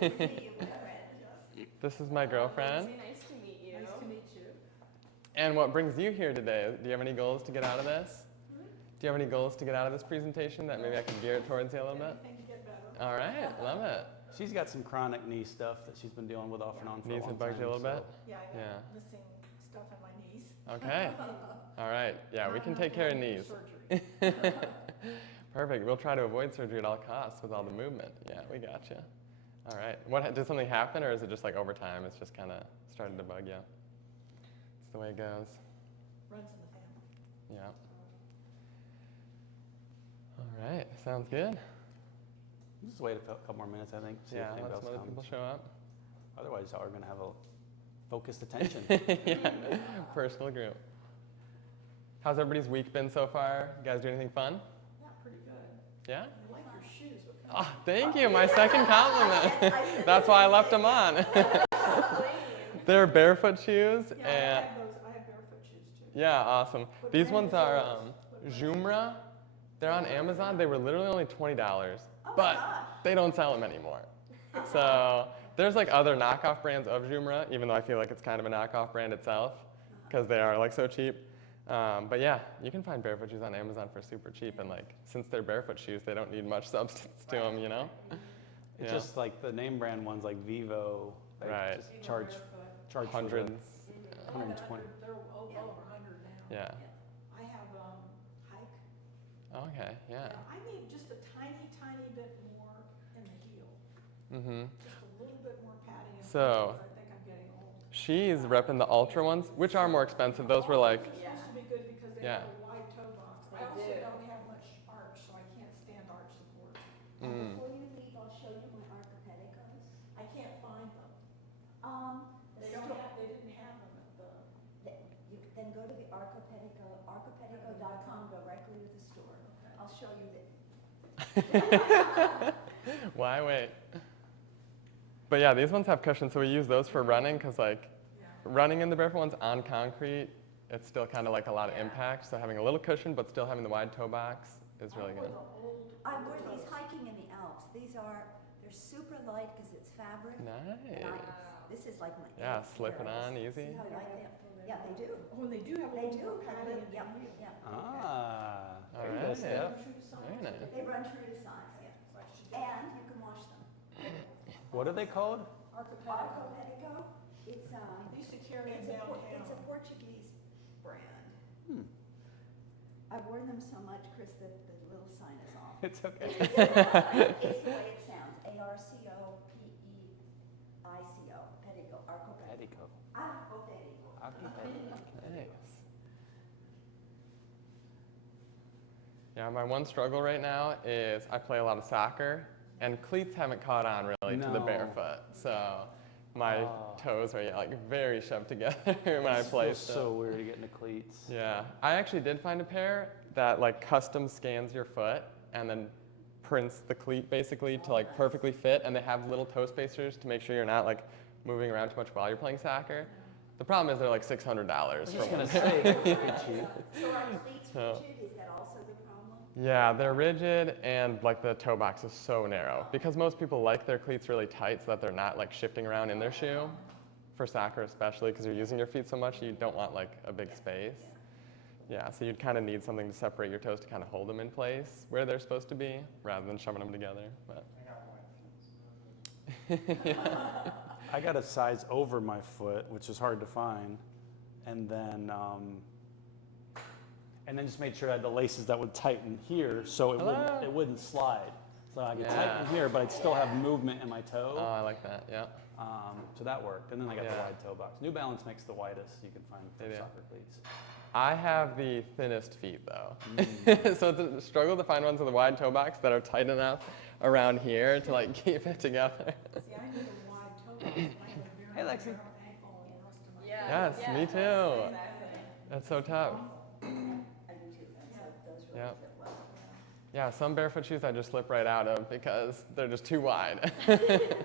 Good to see you. This is my girlfriend. Nice to meet you. Nice to meet you. And what brings you here today? Do you have any goals to get out of this? Hmm? Do you have any goals to get out of this presentation that maybe I can gear it towards you a little bit? Anything to get better. All right, love it. She's got some chronic knee stuff that she's been dealing with off and on for Knees a long have bugged time. you a little bit? Yeah, I got Yeah. missing stuff in my knees. Okay. All right. Yeah, we can take care of knees. Surgery. Perfect. We'll try to avoid surgery at all costs with all the movement. Yeah, we got you. All right. What did something happen, or is it just like over time? It's just kind of started to bug you. It's the way it goes. Runs in the family. Yeah. All right. Sounds good. Just wait a couple more minutes, I think. See Yeah. if anybody Let else some other comes. people show up. Otherwise, y'all are gonna have a focused attention. Yeah. Personal group. How's everybody's week been so far? You guys do anything fun? Yeah, pretty good. Yeah? I like your shoes. What kind Oh, thank you. My second compliment. That's why I left them on. They're barefoot shoes. Yeah, And I have those. I have barefoot shoes too. yeah, awesome. What These brand ones is are those? Jumra. They're on Amazon. They were literally only $20, Oh my but gosh. they don't sell them anymore. So there's like other knockoff brands of Jumra, even though I feel like it's kind of a knockoff brand itself, because they are like so cheap. But yeah, you can find barefoot shoes on Amazon for super cheap, and like since they're barefoot shoes, they don't need much substance to them, you know? It's Yeah. just like the name brand ones like Vivo, they Right. just Even charge barefoot. for Hundreds. Oh, 120. They're over 100 now. Yeah. I have hike. Okay. Yeah. I need just a tiny, tiny bit more in the heel. Mhm. Just a little bit more padding. in the So- heel, 'cause I think I'm getting old. She's repping the Ultra ones, which are more expensive. Those were like, Those are supposed to be good because they Yeah. have a wide toe box. They I also do. don't have much arch, so I can't stand arch support. mm, Before you leave, I'll show you my orthopedicos. I can't find them. The They don't store- have, they didn't have them at the, You then go to the orthopedico.com directly to the store. I'll show you that. why wait? But yeah, these ones have cushions, so we use those for running, because like yeah. running in the barefoot ones on concrete, it's still kind of like a lot of impact. So having a little cushion, but still having the wide toe box is really I wore good. the old. I wore toe these box. hiking in the Alps. They're super light because it's fabric. Nice. This is like my Yeah, eighth slip it pair. on easy. See how light they are? Yeah, they do. Oh, and they do have a They little do. more padding in the Yep, heel. yep. Ah, All there you go, right. Steph. True to size. Very nice. They run true to size, yeah. So I should do And you can wash them. What are they called? Archipelago. Orthopedico, it's I used to carry them it's a downtown. Portuguese brand. Hmm. I wore them so much, Chris, that the little sign is off. It's okay. It's the way it sounds. Arcopeico. Pedico. Arcopedico. Arcopedico. Nice. Yeah, my one struggle right now is I play a lot of soccer, and cleats haven't caught on really to the No. barefoot. So my Oh. toes are like very shoved together when I play Feels stuff. so weird getting the cleats. Yeah, I actually did find a pair that like custom scans your foot and then prints the cleat basically to like perfectly fit, and they have little toe spacers to make sure you're not like moving around too much while you're playing soccer. The problem is they're like $600 I was for just one. gonna say, it's pretty cheap. So are cleats So- rigid? Is that also the problem? Yeah, they're rigid, and like the toe box is so narrow because most people like their cleats really tight so that they're not like shifting around in their shoe. For soccer especially, because you're using your feet so much, you don't want like a big space. Yeah, so you'd kind of need something to separate your toes to kind of hold them in place where they're supposed to be, rather than shoving them together. But I got a size over my foot, which is hard to find, and then just made sure I had the laces that would tighten here, so Hello. it wouldn't slide. So I could Yeah. tighten here, but I'd still have movement in my toe. oh, I like that. Yeah. So that worked, and then I got the Yeah. wide toe box. New Balance makes the widest you can find for They do. soccer cleats. I have the thinnest feet though, Mm. so it's a struggle to find ones with a wide toe box that are tight enough around here to like keep it together. See, I need a wide toe box. I have a very Lexi. narrow ankle and the rest of my Yeah. Yes, yeah, me too. Exactly. That's so tough. I do too. And so those really Yep. fit well. Yeah, some barefoot shoes I just slip right out of because they're just too wide. it's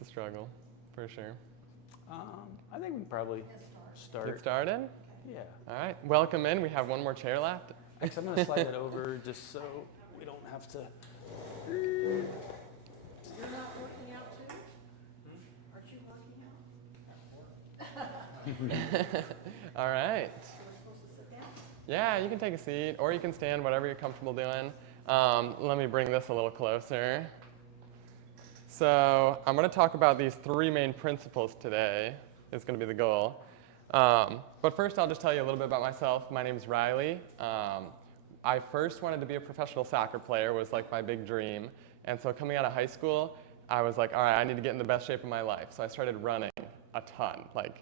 a struggle, for sure. I think we can probably Get start. started? Yeah. All right, welcome in. We have one more chair left. Actually, I'm gonna slide it over just so we don't have to. You're not All right. We're supposed to sit down? Yeah, you can take a seat, or you can stand, whatever you're comfortable doing. Let me bring this a little closer. So I'm going to talk about these 3 main principles today. It's going to be the goal. But first, I'll just tell you a little bit about myself. My name is Ryleigh. I first wanted to be a professional soccer player, was like my big dream. And so coming out of high school, I was like, all right, I need to get in the best shape of my life. So I started running a ton, like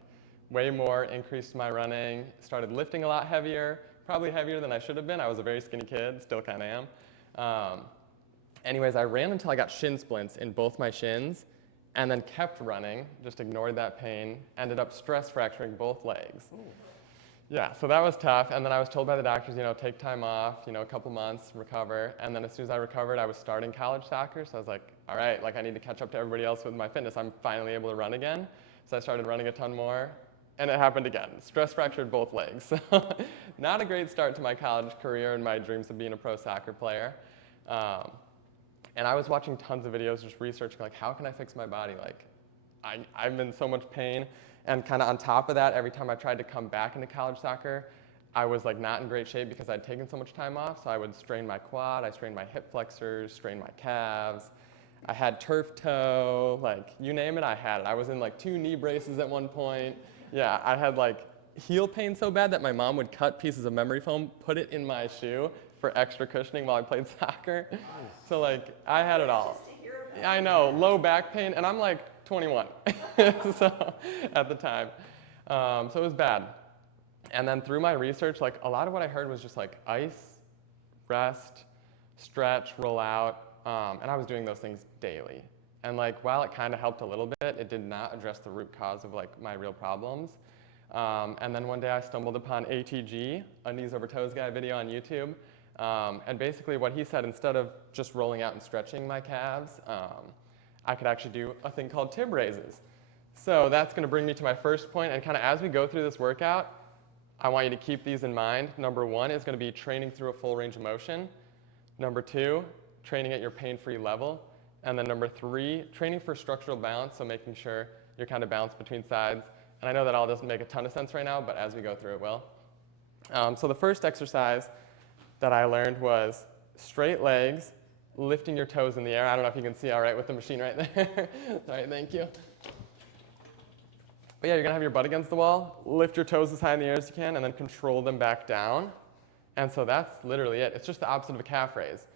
way more, increased my running, started lifting a lot heavier, probably heavier than I should have been. I was a very skinny kid, still kind of am. Anyways, I ran until I got shin splints in both my shins, and then kept running, just ignored that pain, ended up stress fracturing both legs. Ooh. Yeah, so that was tough, and then I was told by the doctors, take time off, a couple months, recover, and then as soon as I recovered, I was starting college soccer, so I was like, all right, like I need to catch up to everybody else with my fitness. I'm finally able to run again, so I started running a ton more, and it happened again. Stress fractured both legs, so not a great start to my college career and my dreams of being a pro soccer player. And I was watching tons of videos, just researching, like, how can I fix my body? Like, I'm in so much pain. And kind of on top of that, every time I tried to come back into college soccer, I was like not in great shape because I'd taken so much time off. So I would strain my quad, I strained my hip flexors, strained my calves. I had turf toe, like you name it, I had it. I was in like 2 knee braces at one point. Yeah, I had like heel pain so bad that my mom would cut pieces of memory foam, put it in my shoe for extra cushioning while I played soccer. So like, I had it all. I know, low back pain, and I'm like 21 so at the time. So it was bad. And then through my research, like a lot of what I heard was just like ice, rest, stretch, roll out, and I was doing those things daily. And like, while it kind of helped a little bit, it did not address the root cause of like my real problems. And then one day I stumbled upon ATG, a knees over toes guy video on YouTube. And basically what he said, instead of just rolling out and stretching my calves, I could actually do a thing called tib raises. So that's going to bring me to my first point, and kind of as we go through this workout, I want you to keep these in mind. Number 1 is going to be training through a full range of motion. Number 2, training at your pain-free level. And then number 3, training for structural balance, so making sure you're kind of balanced between sides. And I know that all doesn't make a ton of sense right now, but as we go through it will. So the first exercise that I learned was straight legs, lifting your toes in the air. I don't know if you can see all right with the machine right there. All right, thank you. But yeah, you're gonna have your butt against the wall, lift your toes as high in the air as you can, and then control them back down. And so that's literally it. It's just the opposite of a calf raise.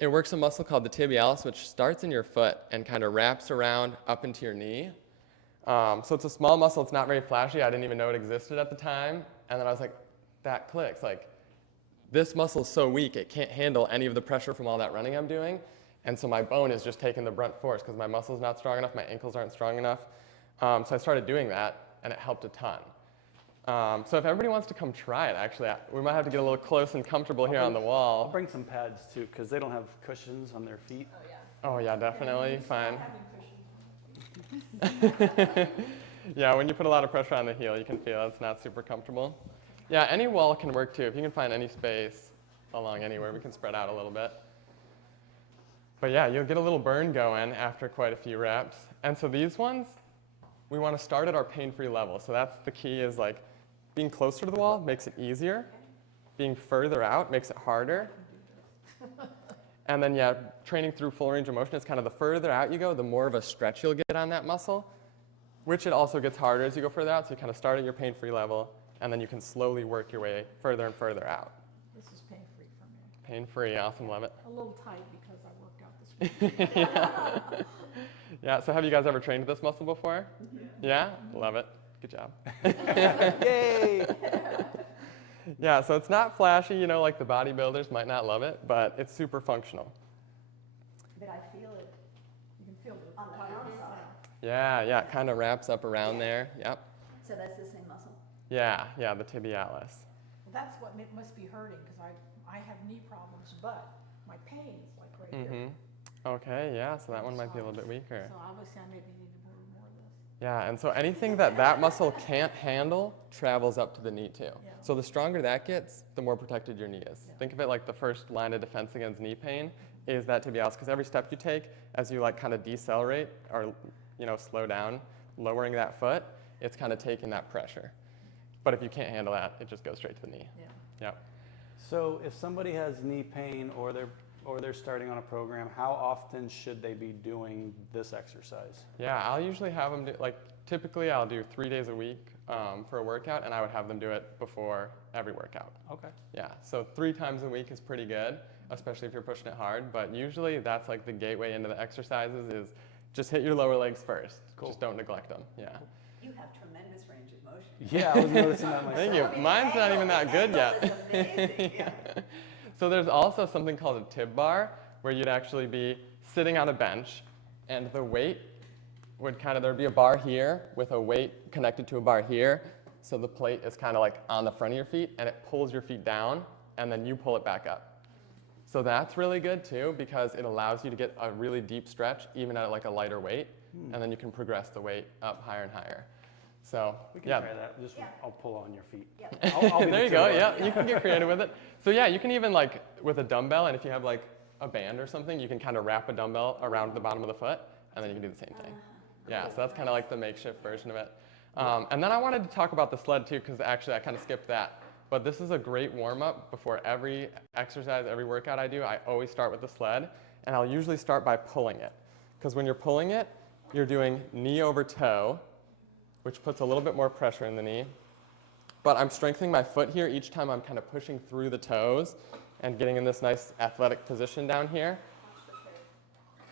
It works a muscle called the tibialis, which starts in your foot and kind of wraps around up into your knee. So it's a small muscle, it's not very flashy. I didn't even know it existed at the time. And then I was like, that clicks. Like, this muscle is so weak, it can't handle any of the pressure from all that running I'm doing. And so my bone is just taking the brunt force because my muscle's not strong enough, my ankles aren't strong enough. So I started doing that, and it helped a ton. So if everybody wants to come try it, actually, we might have to get a little close and comfortable here on the I'll wall. bring some pads too, because they don't have cushions on their feet. Oh yeah, definitely, Yeah, fine. having cushions. Yeah, when you put a lot of pressure on the heel, you can feel it's not super comfortable. Yeah, any wall can work too. If you can find any space along anywhere, we can spread out a little bit. But yeah, you'll get a little burn going after quite a few reps. And so these ones, we want to start at our pain-free level. So that's the key, is like being closer to the wall makes it easier. Being further out makes it harder. And then yeah, training through full range of motion is kind of the further out you go, the more of a stretch you'll get on that muscle, which it also gets harder as you go further out. So you kind of start at your pain-free level, and then you can slowly work your way further and further out. This is pain-free for me. Pain-free, awesome, love it. A little tight because I worked out this week. Yeah. Yeah, so have you guys ever trained this muscle before? Yeah? Love it. Good job. Yay! Yeah, so it's not flashy, like the bodybuilders might not love it, but it's super functional. But I feel it You can feel the on the outside. Yeah, it kind of wraps up around there. Yep. So that's the same muscle? Yeah, the tibialis. Well, that's what must be hurting, because I have knee problems, but my pain is like right here. Okay, yeah, so that one might be a little bit weaker. So obviously I maybe need to do more of this. Yeah, and so anything that muscle can't handle travels up to the knee too. Yeah. So the stronger that gets, the more protected your knee is. Yeah. Think of it like the first line of defense against knee pain is that tibialis, because every step you take, as you like kind of decelerate or slow down, lowering that foot, it's kind of taking that pressure. But if you can't handle that, it just goes straight to the knee. Yeah. Yep. So if somebody has knee pain or they're starting on a program, how often should they be doing this exercise? Yeah, I'll usually have them do, like, typically I'll do 3 days a week for a workout, and I would have them do it before every workout. Okay. Yeah, so 3 times a week is pretty good, especially if you're pushing it hard, but usually that's like the gateway into the exercises is just hit your lower legs first. Cool. Just don't neglect them, yeah. You have tremendous range of motion. Yeah, I was noticing that myself. Thank you. Mine's not even that good yet. Angle is amazing, yeah. So there's also something called a tib bar, where you'd actually be sitting on a bench, and the weight would kind of, there'd be a bar here with a weight connected to a bar here. So the plate is kind of like on the front of your feet, and it pulls your feet down, and then you pull it back up. So that's really good too, because it allows you to get a really deep stretch, even at like a lighter weight, and then you can progress the weight up higher and higher. So We can yeah. try that. Just Yeah. I'll pull on your feet. Yeah. I'll be the There you tib go, bar. yeah, you can get creative with it. So yeah, you can even like with a dumbbell, and if you have like a band or something, you can kind of wrap a dumbbell around the bottom of the foot, and then you can do the same thing. Yeah, so that's kind of like the makeshift version of it. And then I wanted to talk about the sled too, because actually I kind of skipped that. But this is a great warm-up before every exercise, every workout I do. I always start with the sled, and I'll usually start by pulling it. Because when you're pulling it, you're doing knee over toe, which puts a little bit more pressure in the knee. But I'm strengthening my foot here each time I'm kind of pushing through the toes and getting in this nice athletic position down here.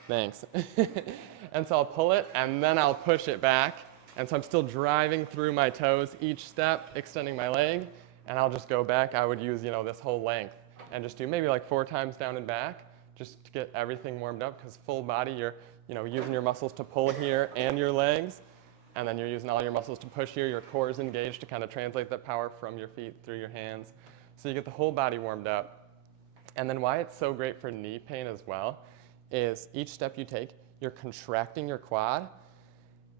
Thanks. And so I'll pull it, and then I'll push it back. And so I'm still driving through my toes each step, extending my leg, and I'll just go back. I would use, this whole length and just do maybe like 4 times down and back just to get everything warmed up, because full body, you're using your muscles to pull here and your legs, and then you're using all your muscles to push here. Your core is engaged to kind of translate that power from your feet through your hands. So you get the whole body warmed up. And then why it's so great for knee pain as well is each step you take, you're contracting your quad,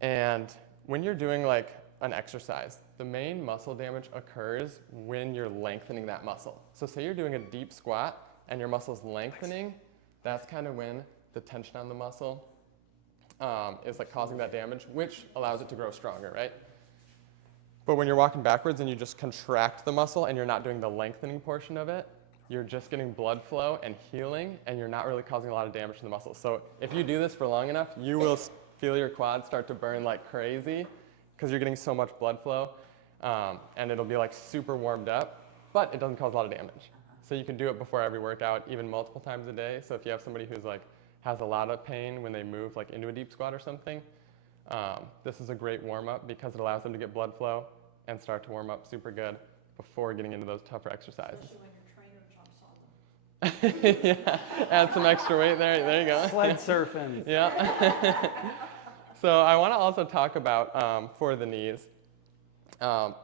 and when you're doing like an exercise, the main muscle damage occurs when you're lengthening that muscle. So say you're doing a deep squat and your muscle's lengthening, that's kind of when the tension on the muscle is like causing that damage, which allows it to grow stronger, right? But when you're walking backwards and you just contract the muscle and you're not doing the lengthening portion of it, you're just getting blood flow and healing, and you're not really causing a lot of damage to the muscle. So if you do this for long enough, you will feel your quads start to burn like crazy because you're getting so much blood flow, and it'll be like super warmed up, but it doesn't cause a lot of damage. So you can do it before every workout, even multiple times a day. So if you have somebody who's like has a lot of pain when they move like into a deep squat or something, this is a great warm up because it allows them to get blood flow and start to warm up super good before getting into those tougher exercises. Especially when your trainer jumps on them. Yeah, add some extra weight there. There you go. Sled surfing. Yeah. So I want to also talk about for the knees.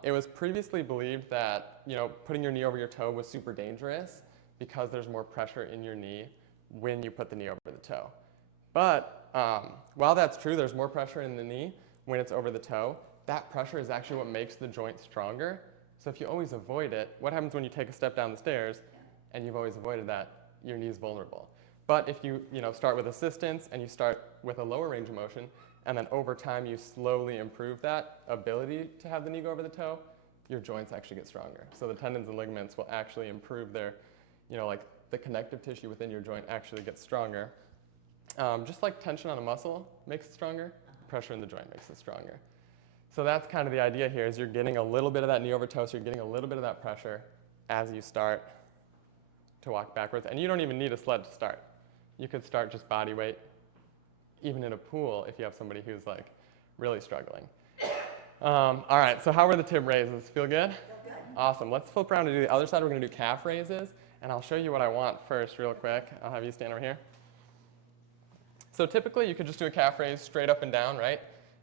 It was previously believed that putting your knee over your toe was super dangerous because there's more pressure in your knee when you put the knee over the toe. But while that's true, there's more pressure in the knee when it's over the toe. That pressure is actually what makes the joint stronger. So if you always avoid it, what happens when you take a step down the stairs and you've always avoided that? Your knee is vulnerable. But if you start with assistance and you start with a lower range of motion, and then over time you slowly improve that ability to have the knee go over the toe, your joints actually get stronger. So the tendons and ligaments will actually improve their, like the connective tissue within your joint actually gets stronger. Just like tension on a muscle makes it stronger, pressure in the joint makes it stronger. So that's kind of the idea here, is you're getting a little bit of that knee over toe, so you're getting a little bit of that pressure as you start to walk backwards. And you don't even need a sled to start. You could start just body weight, even in a pool if you have somebody who's like really struggling. All right, so how were the tib raises? Feel good? Good. Awesome. Let's flip around and do the other side. We're going to do calf raises, and I'll show you what I want first real quick. I'll have you stand over here. So typically you could just do a calf raise straight up and down, right?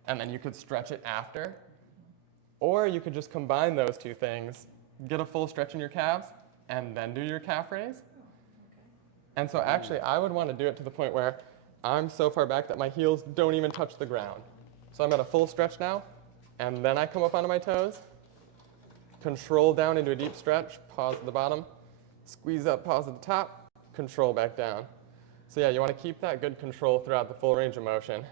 And then you could stretch it after. Or you could just combine those two things, get a full stretch in your calves, and then do your calf raise. And so actually I would want to do it to the point where I'm so far back that my heels don't even touch the ground. So I'm at a full stretch now, and then I come up onto my toes, control down into a deep stretch, pause at the bottom, squeeze up, pause at the top, control back down. So yeah, you want to keep that good control throughout the full range of motion.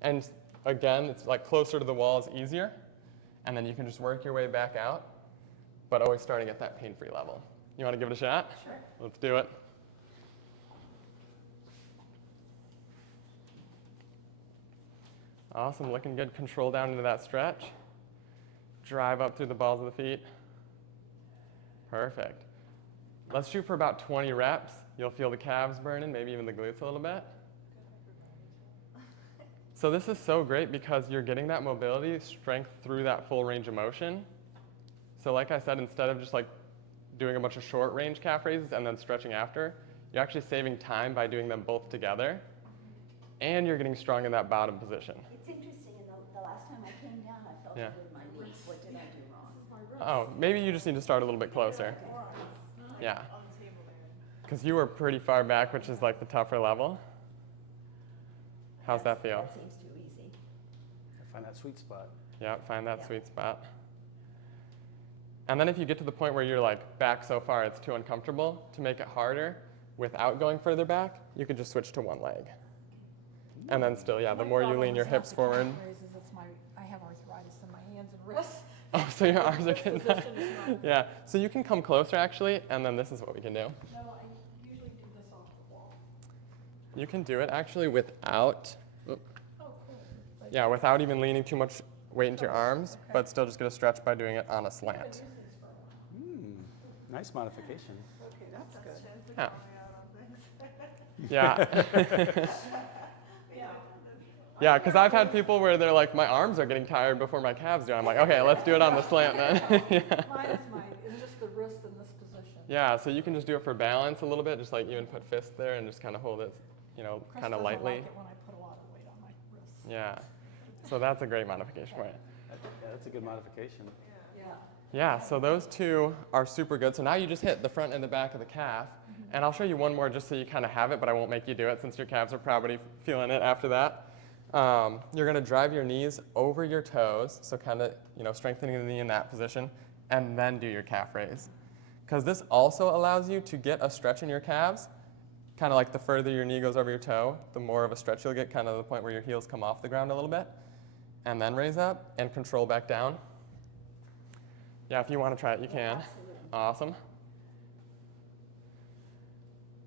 And Again, it's like closer to the wall is easier, and then you can just work your way back out, but always starting at that pain-free level. You want to give it a shot? Sure. Let's do it. Awesome, looking good. Control down into that stretch. Drive up through the balls of the feet. Perfect. Let's shoot for about 20 reps. You'll feel the calves burning, maybe even the glutes a little bit. So this is so great because you're getting that mobility, strength through that full range of motion. So like I said, instead of just like doing a bunch of short range calf raises and then stretching after, you're actually saving time by doing them both together, and you're getting strong in that bottom position. It's interesting, the last time I came down, I felt Yeah. it with my knees. What did I do wrong? Oh, maybe you just need to start a little bit closer. Yeah. Because you were pretty far back, which is like the tougher level. How's that feel? That seems too easy. Find that sweet spot. Yeah, find that Yeah. sweet spot. And then if you get to the point where you're like back so far it's too uncomfortable, to make it harder without going further back, you can just switch to one leg. And then still, yeah, the My more you problem lean your is not hips the forward. calf raises, it's I have arthritis in my hands and wrists. Oh, so your arms are This getting position is not- Yeah, so you can come closer actually, and then this is what we can do. No, I usually do this off the wall. You can do it actually without, Oh, cool. But yeah, without even leaning too much weight into your arms, Okay. but still just get a stretch by doing it on a I've been slant. using these for a while. Nice modification. Okay, that's good. Yeah. Yeah. Yeah. Yeah, because I've had people where they're like, my arms are getting tired before my calves do. I'm like, okay, let's do it on the slant then. Yeah. It's just the wrist in this position. Yeah, so you can just do it for balance a little bit, just like even put fists there and just kind of hold it, you know, Chris kind of doesn't lightly. like it when I put a lot of weight on my wrists. Yeah, so that's a great modification for it. Yeah, that's a good modification. Yeah. Yeah, so those two are super good. So now you just hit the front and the back of the calf. And I'll show you one more just so you kind of have it, but I won't make you do it since your calves are probably feeling it after that. You're going to drive your knees over your toes, so kind of, you know, strengthening the knee in that position, and then do your calf raise. Because this also allows you to get a stretch in your calves, kind of like the further your knee goes over your toe, the more of a stretch you'll get, kind of the point where your heels come off the ground a little bit, and then raise up and control back down. Yeah, if you want to try it, you can. Absolutely. Awesome.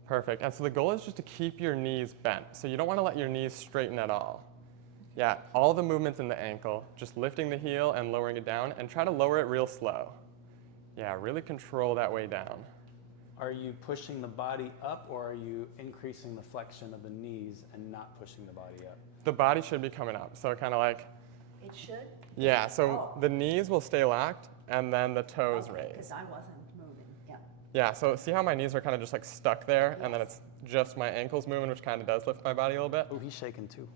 Perfect. And so the goal is just to keep your knees bent. So you don't want to let your knees straighten at all. Yeah, all the movements in the ankle, just lifting the heel and lowering it down, and try to lower it real slow. Yeah, really control that way down. Are you pushing the body up, or are you increasing the flexion of the knees and not pushing the body up? The body should be coming up. So kind of like, It should? yeah, so Oh. the knees will stay locked, and then the toes raise. Because I wasn't moving, yeah. Yeah, so see how my knees are kind of just like stuck there, and then it's just my ankles moving, which kind of does lift my body a little bit. Oh, he's shaking too.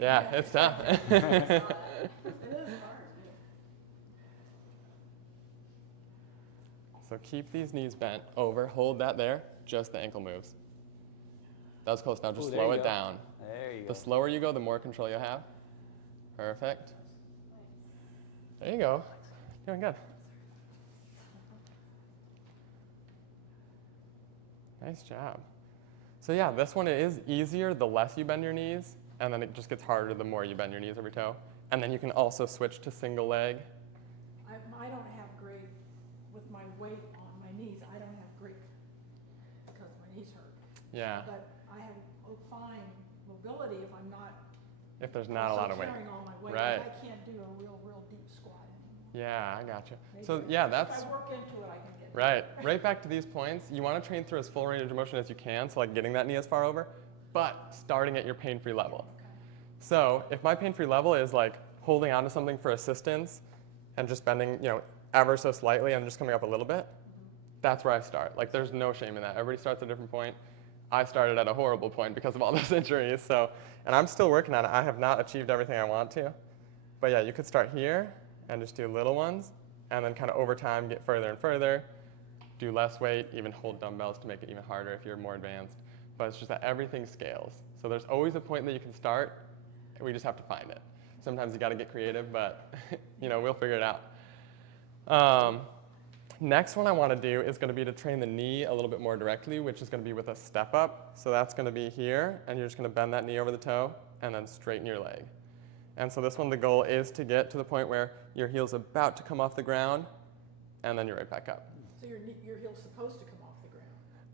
Yeah, it's tough. It is hard. So keep these knees bent over, hold that there, just the ankle moves. That was close, now just Ooh, there slow you it go. down. There you The go. slower you go, the more control you'll have. Perfect. There you go, doing good. Nice job. So yeah, this one is easier the less you bend your knees, and then it just gets harder the more you bend your knees over your toe. And then you can also switch to single leg. I don't have great, with my weight on my knees, I don't have great, because my knees hurt. Yeah, But I have fine mobility if I'm not. if there's not a lot of weight. Carrying all my weight. Right. Like, I can't do a real deep squat anymore. Yeah, I gotcha. Maybe So if- yeah, that's If I work into it, I can get. right. Right back to these points, you want to train through as full range of motion as you can, so like getting that knee as far over, but starting at your pain-free level. So if my pain-free level is like holding onto something for assistance and just bending, you know, ever so slightly and just coming up a little bit, that's where I start. Like there's no shame in that. Everybody starts at a different point. I started at a horrible point because of all those injuries. So, and I'm still working on it. I have not achieved everything I want to. But yeah, you could start here and just do little ones, and then kind of over time get further and further, do less weight, even hold dumbbells to make it even harder if you're more advanced. But it's just that everything scales. So there's always a point that you can start, and we just have to find it. Sometimes you got to get creative, but you know, we'll figure it out. Next one I want to do is going to be to train the knee a little bit more directly, which is going to be with a step up. So that's going to be here, and you're just going to bend that knee over the toe and then straighten your leg. And so this one, the goal is to get to the point where your heel's about to come off the ground, and then you're right back up. So your heel's supposed to come off the ground.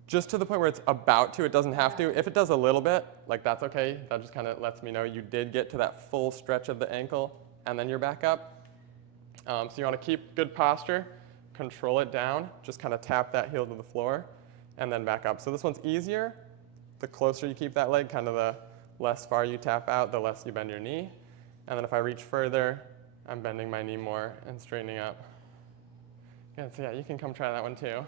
Just to the point where it's about to, it doesn't have to. If it does a little bit, like that's okay. That just kind of lets me know you did get to that full stretch of the ankle, and then you're back up. So you want to keep good posture, control it down, just kind of tap that heel to the floor, and then back up. So this one's easier. The closer you keep that leg, kind of the less far you tap out, the less you bend your knee. And then if I reach further, I'm bending my knee more and straightening up. Good, so yeah, you can come try that one too.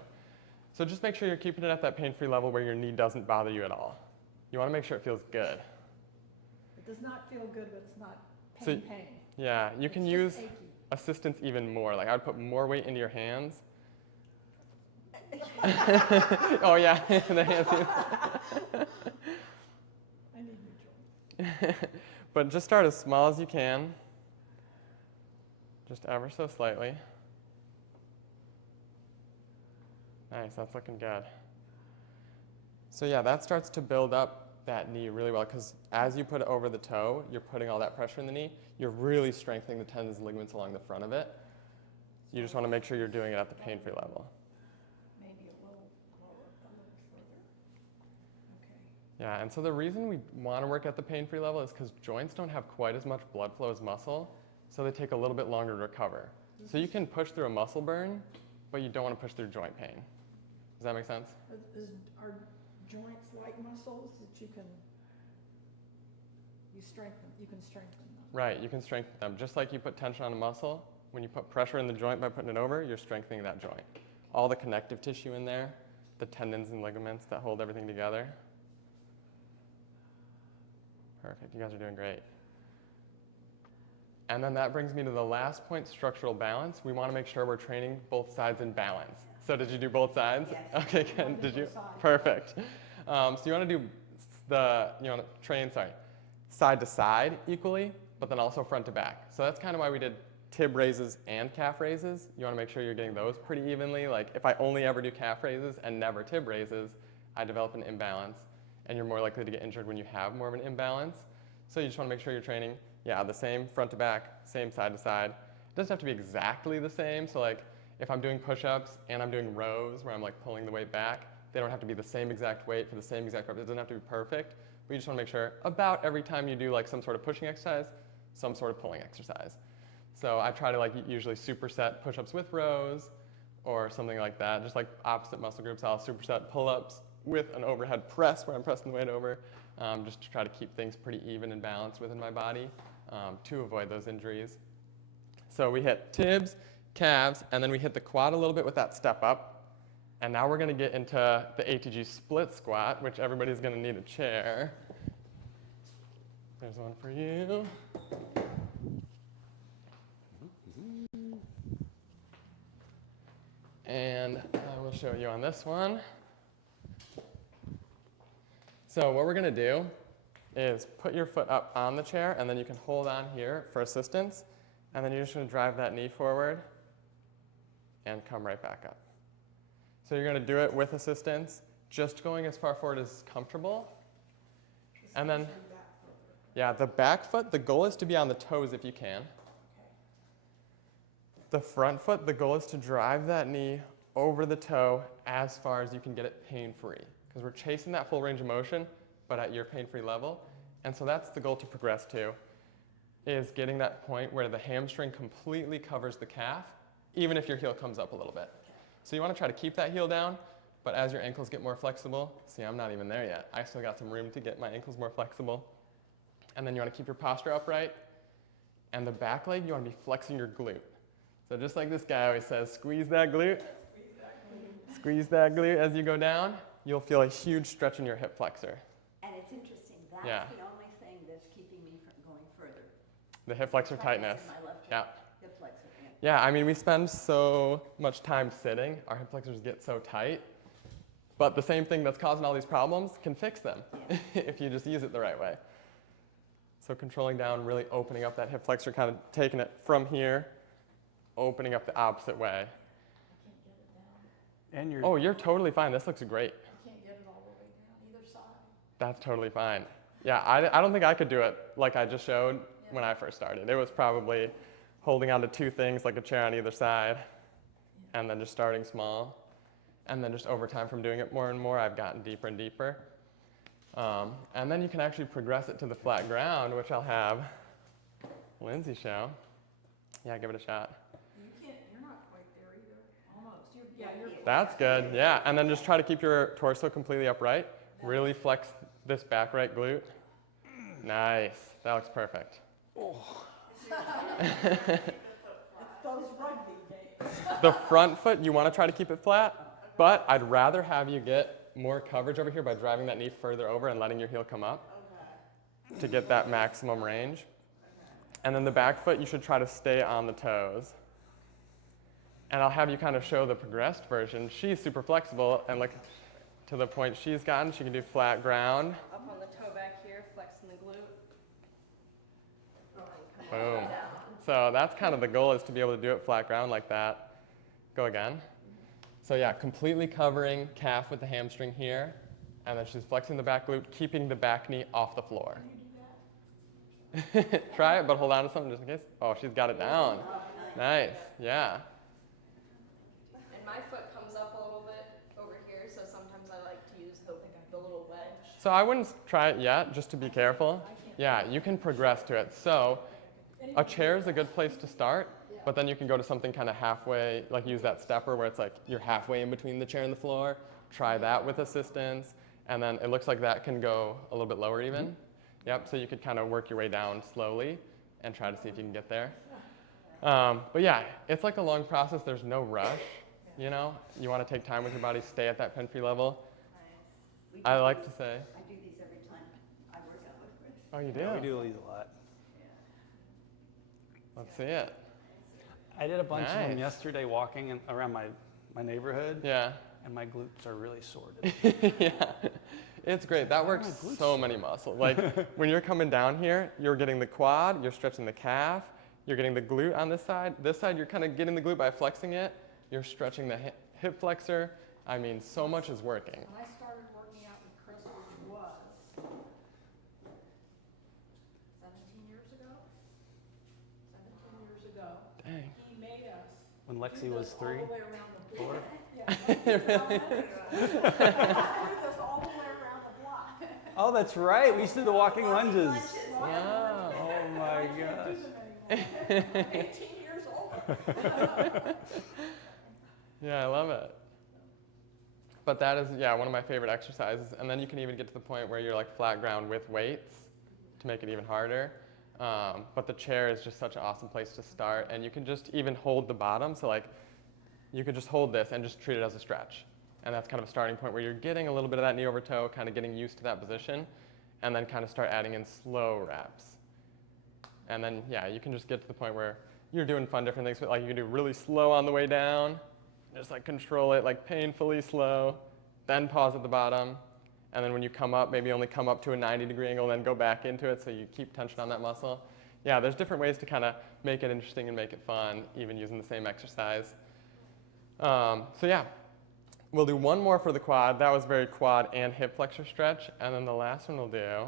So just make sure you're keeping it at that pain-free level where your knee doesn't bother you at all. You want to make sure it feels good. It does not feel good, but it's not So- pain. Yeah, you can It's use just achy. assistance even more. Like I would put more weight into your hands. Oh yeah, the hands. I need new joints. But just start as small as you can. Just ever so slightly. Nice, that's looking good. So yeah, that starts to build up that knee really well because as you put it over the toe, you're putting all that pressure in the knee. You're really strengthening the tendons and ligaments along the front of it. You just want to make sure you're doing it at the pain-free level. Maybe a little lower, a little further. Okay. Yeah, and so the reason we want to work at the pain-free level is because joints don't have quite as much blood flow as muscle, so they take a little bit longer to recover. So you can push through a muscle burn, but you don't want to push through joint pain. Does that make sense? Are joints like muscles that you can strengthen them? Right, you can strengthen them. Just like you put tension on a muscle, when you put pressure in the joint by putting it over, you're strengthening that joint. All the connective tissue in there, the tendons and ligaments that hold everything together. Perfect, you guys are doing great. And then that brings me to the last point, structural balance. We want to make sure we're training both sides in balance. So did you do both sides? Yes. Okay, good. Did you? Both sides. Perfect. So you want to do train side to side equally, but then also front to back. So that's kind of why we did tib raises and calf raises. You want to make sure you're getting those pretty evenly. Like if I only ever do calf raises and never tib raises, I develop an imbalance, and you're more likely to get injured when you have more of an imbalance. So you just want to make sure you're training, the same front to back, same side to side. It doesn't have to be exactly the same. So like if I'm doing push-ups and I'm doing rows where I'm like pulling the weight back, they don't have to be the same exact weight for the same exact rep. It doesn't have to be perfect. But you just want to make sure about every time you do like some sort of pushing exercise, some sort of pulling exercise. So I try to like usually superset push-ups with rows or something like that. Just like opposite muscle groups, I'll superset pull-ups with an overhead press where I'm pressing the weight over, just to try to keep things pretty even and balanced within my body to avoid those injuries. So we hit tibs, calves, and then we hit the quad a little bit with that step up. And now we're going to get into the ATG split squat, which everybody's going to need a chair. There's one for you. And I will show you on this one. So what we're going to do is put your foot up on the chair, and then you can hold on here for assistance. And then you're just going to drive that knee forward and come right back up. So you're going to do it with assistance, just going as far forward as comfortable. And then, the back foot, the goal is to be on the toes if you can. The front foot, the goal is to drive that knee over the toe as far as you can get it pain-free. Because we're chasing that full range of motion, but at your pain-free level. And so that's the goal to progress to, is getting that point where the hamstring completely covers the calf, even if your heel comes up a little bit. So you want to try to keep that heel down, but as your ankles get more flexible, see, I'm not even there yet. I still got some room to get my ankles more flexible. And then you want to keep your posture upright. And the back leg, you want to be flexing your glute. So just like this guy always says, squeeze that glute. Squeeze that glute as you go down. You'll feel a huge stretch in your hip flexor. And it's interesting, that's Yeah. the only thing that's keeping me from going further. The hip flexor tightness. In my left Yeah. hip flexor, yeah. Yeah, I mean, we spend so much time sitting, our hip flexors get so tight, but the same thing that's causing all these problems can fix them if you just use it the right way. So controlling down, really opening up that hip flexor, kind of taking it from here, opening up the opposite way. And you're Oh, you're totally fine. This looks great. You can't get it all the way down either side. That's totally fine. Yeah, I don't think I could do it like I just showed. when I first started. It was probably holding on to 2 things, like a chair on either side, and then just starting small. And then just over time from doing it more and more, I've gotten deeper and deeper. And then you can actually progress it to the flat ground, which I'll have Lindsay show. Yeah, give it a shot. You're not quite there either, almost. You're That's good, yeah. And then just try to keep your torso completely upright. Really flex this back right glute. Nice, that looks perfect. It's those rugby days. The front foot, you want to try to keep it flat, but I'd rather have you get more coverage over here by driving that knee further over and letting your heel come up to get that maximum range. And then the back foot, you should try to stay on the toes. And I'll have you kind of show the progressed version. She's super flexible, and like to the point she's gotten, she can do flat ground. Up on the toe back here, flexing the glute. Boom. So that's kind of the goal, is to be able to do it flat ground like that. Go again. So yeah, completely covering calf with the hamstring here. And then she's flexing the back glute, keeping the back knee off the floor. Try it, but hold on to something just in case. Oh, she's got it down. Nice, yeah. And my foot comes up a little bit over here, so sometimes I like to use the little wedge. So I wouldn't try it yet, just to be careful. Yeah, you can progress to it. So a chair is a good place to start, but then you can go to something kind of halfway, like use that stepper where it's like you're halfway in between the chair and the floor. Try that with assistance, and then it looks like that can go a little bit lower even. Yep, so you could kind of work your way down slowly and try to see if you can get there. But yeah, it's like a long process. There's no rush, you know? You want to take time with your body, stay at that pin-free level. We I do like these- to say. I do these every time I work out with Chris. Oh, you do? Yeah, we do these a lot. Let's see it. I did a bunch of them Nice. yesterday walking around my neighborhood, Yeah. and my glutes are really sore today. Yeah. It's great. That works so many muscles. Like when you're coming down here, you're getting the quad, you're stretching the calf, you're getting the glute on this side. This side, you're kind of getting the glute by flexing it. You're stretching the hip flexor. I mean, so much is working. When I started working out with Chris, which was 17 years ago? 17 years ago. Dang. He made us When do Lexi was this 3. all the way around the block. 4. Yeah, do this all the way around the block. Oh, that's right. We used to do the walking lunges. Wow. Oh my I can't do gosh. them anymore. I'm 18 years older. Yeah, I love it. But that is, yeah, one of my favorite exercises. And then you can even get to the point where you're like flat ground with weights to make it even harder. But the chair is just such an awesome place to start. And you can just even hold the bottom. So like, you could just hold this and just treat it as a stretch. And that's kind of a starting point where you're getting a little bit of that knee over toe, kind of getting used to that position, and then kind of start adding in slow reps. And then, yeah, you can just get to the point where you're doing fun different things. Like you can do really slow on the way down, just like control it like painfully slow, then pause at the bottom. And then when you come up, maybe only come up to a 90-degree angle, then go back into it so you keep tension on that muscle. Yeah, there's different ways to kind of make it interesting and make it fun, even using the same exercise. So yeah, we'll do one more for the quad. That was very quad and hip flexor stretch. And then the last one we'll do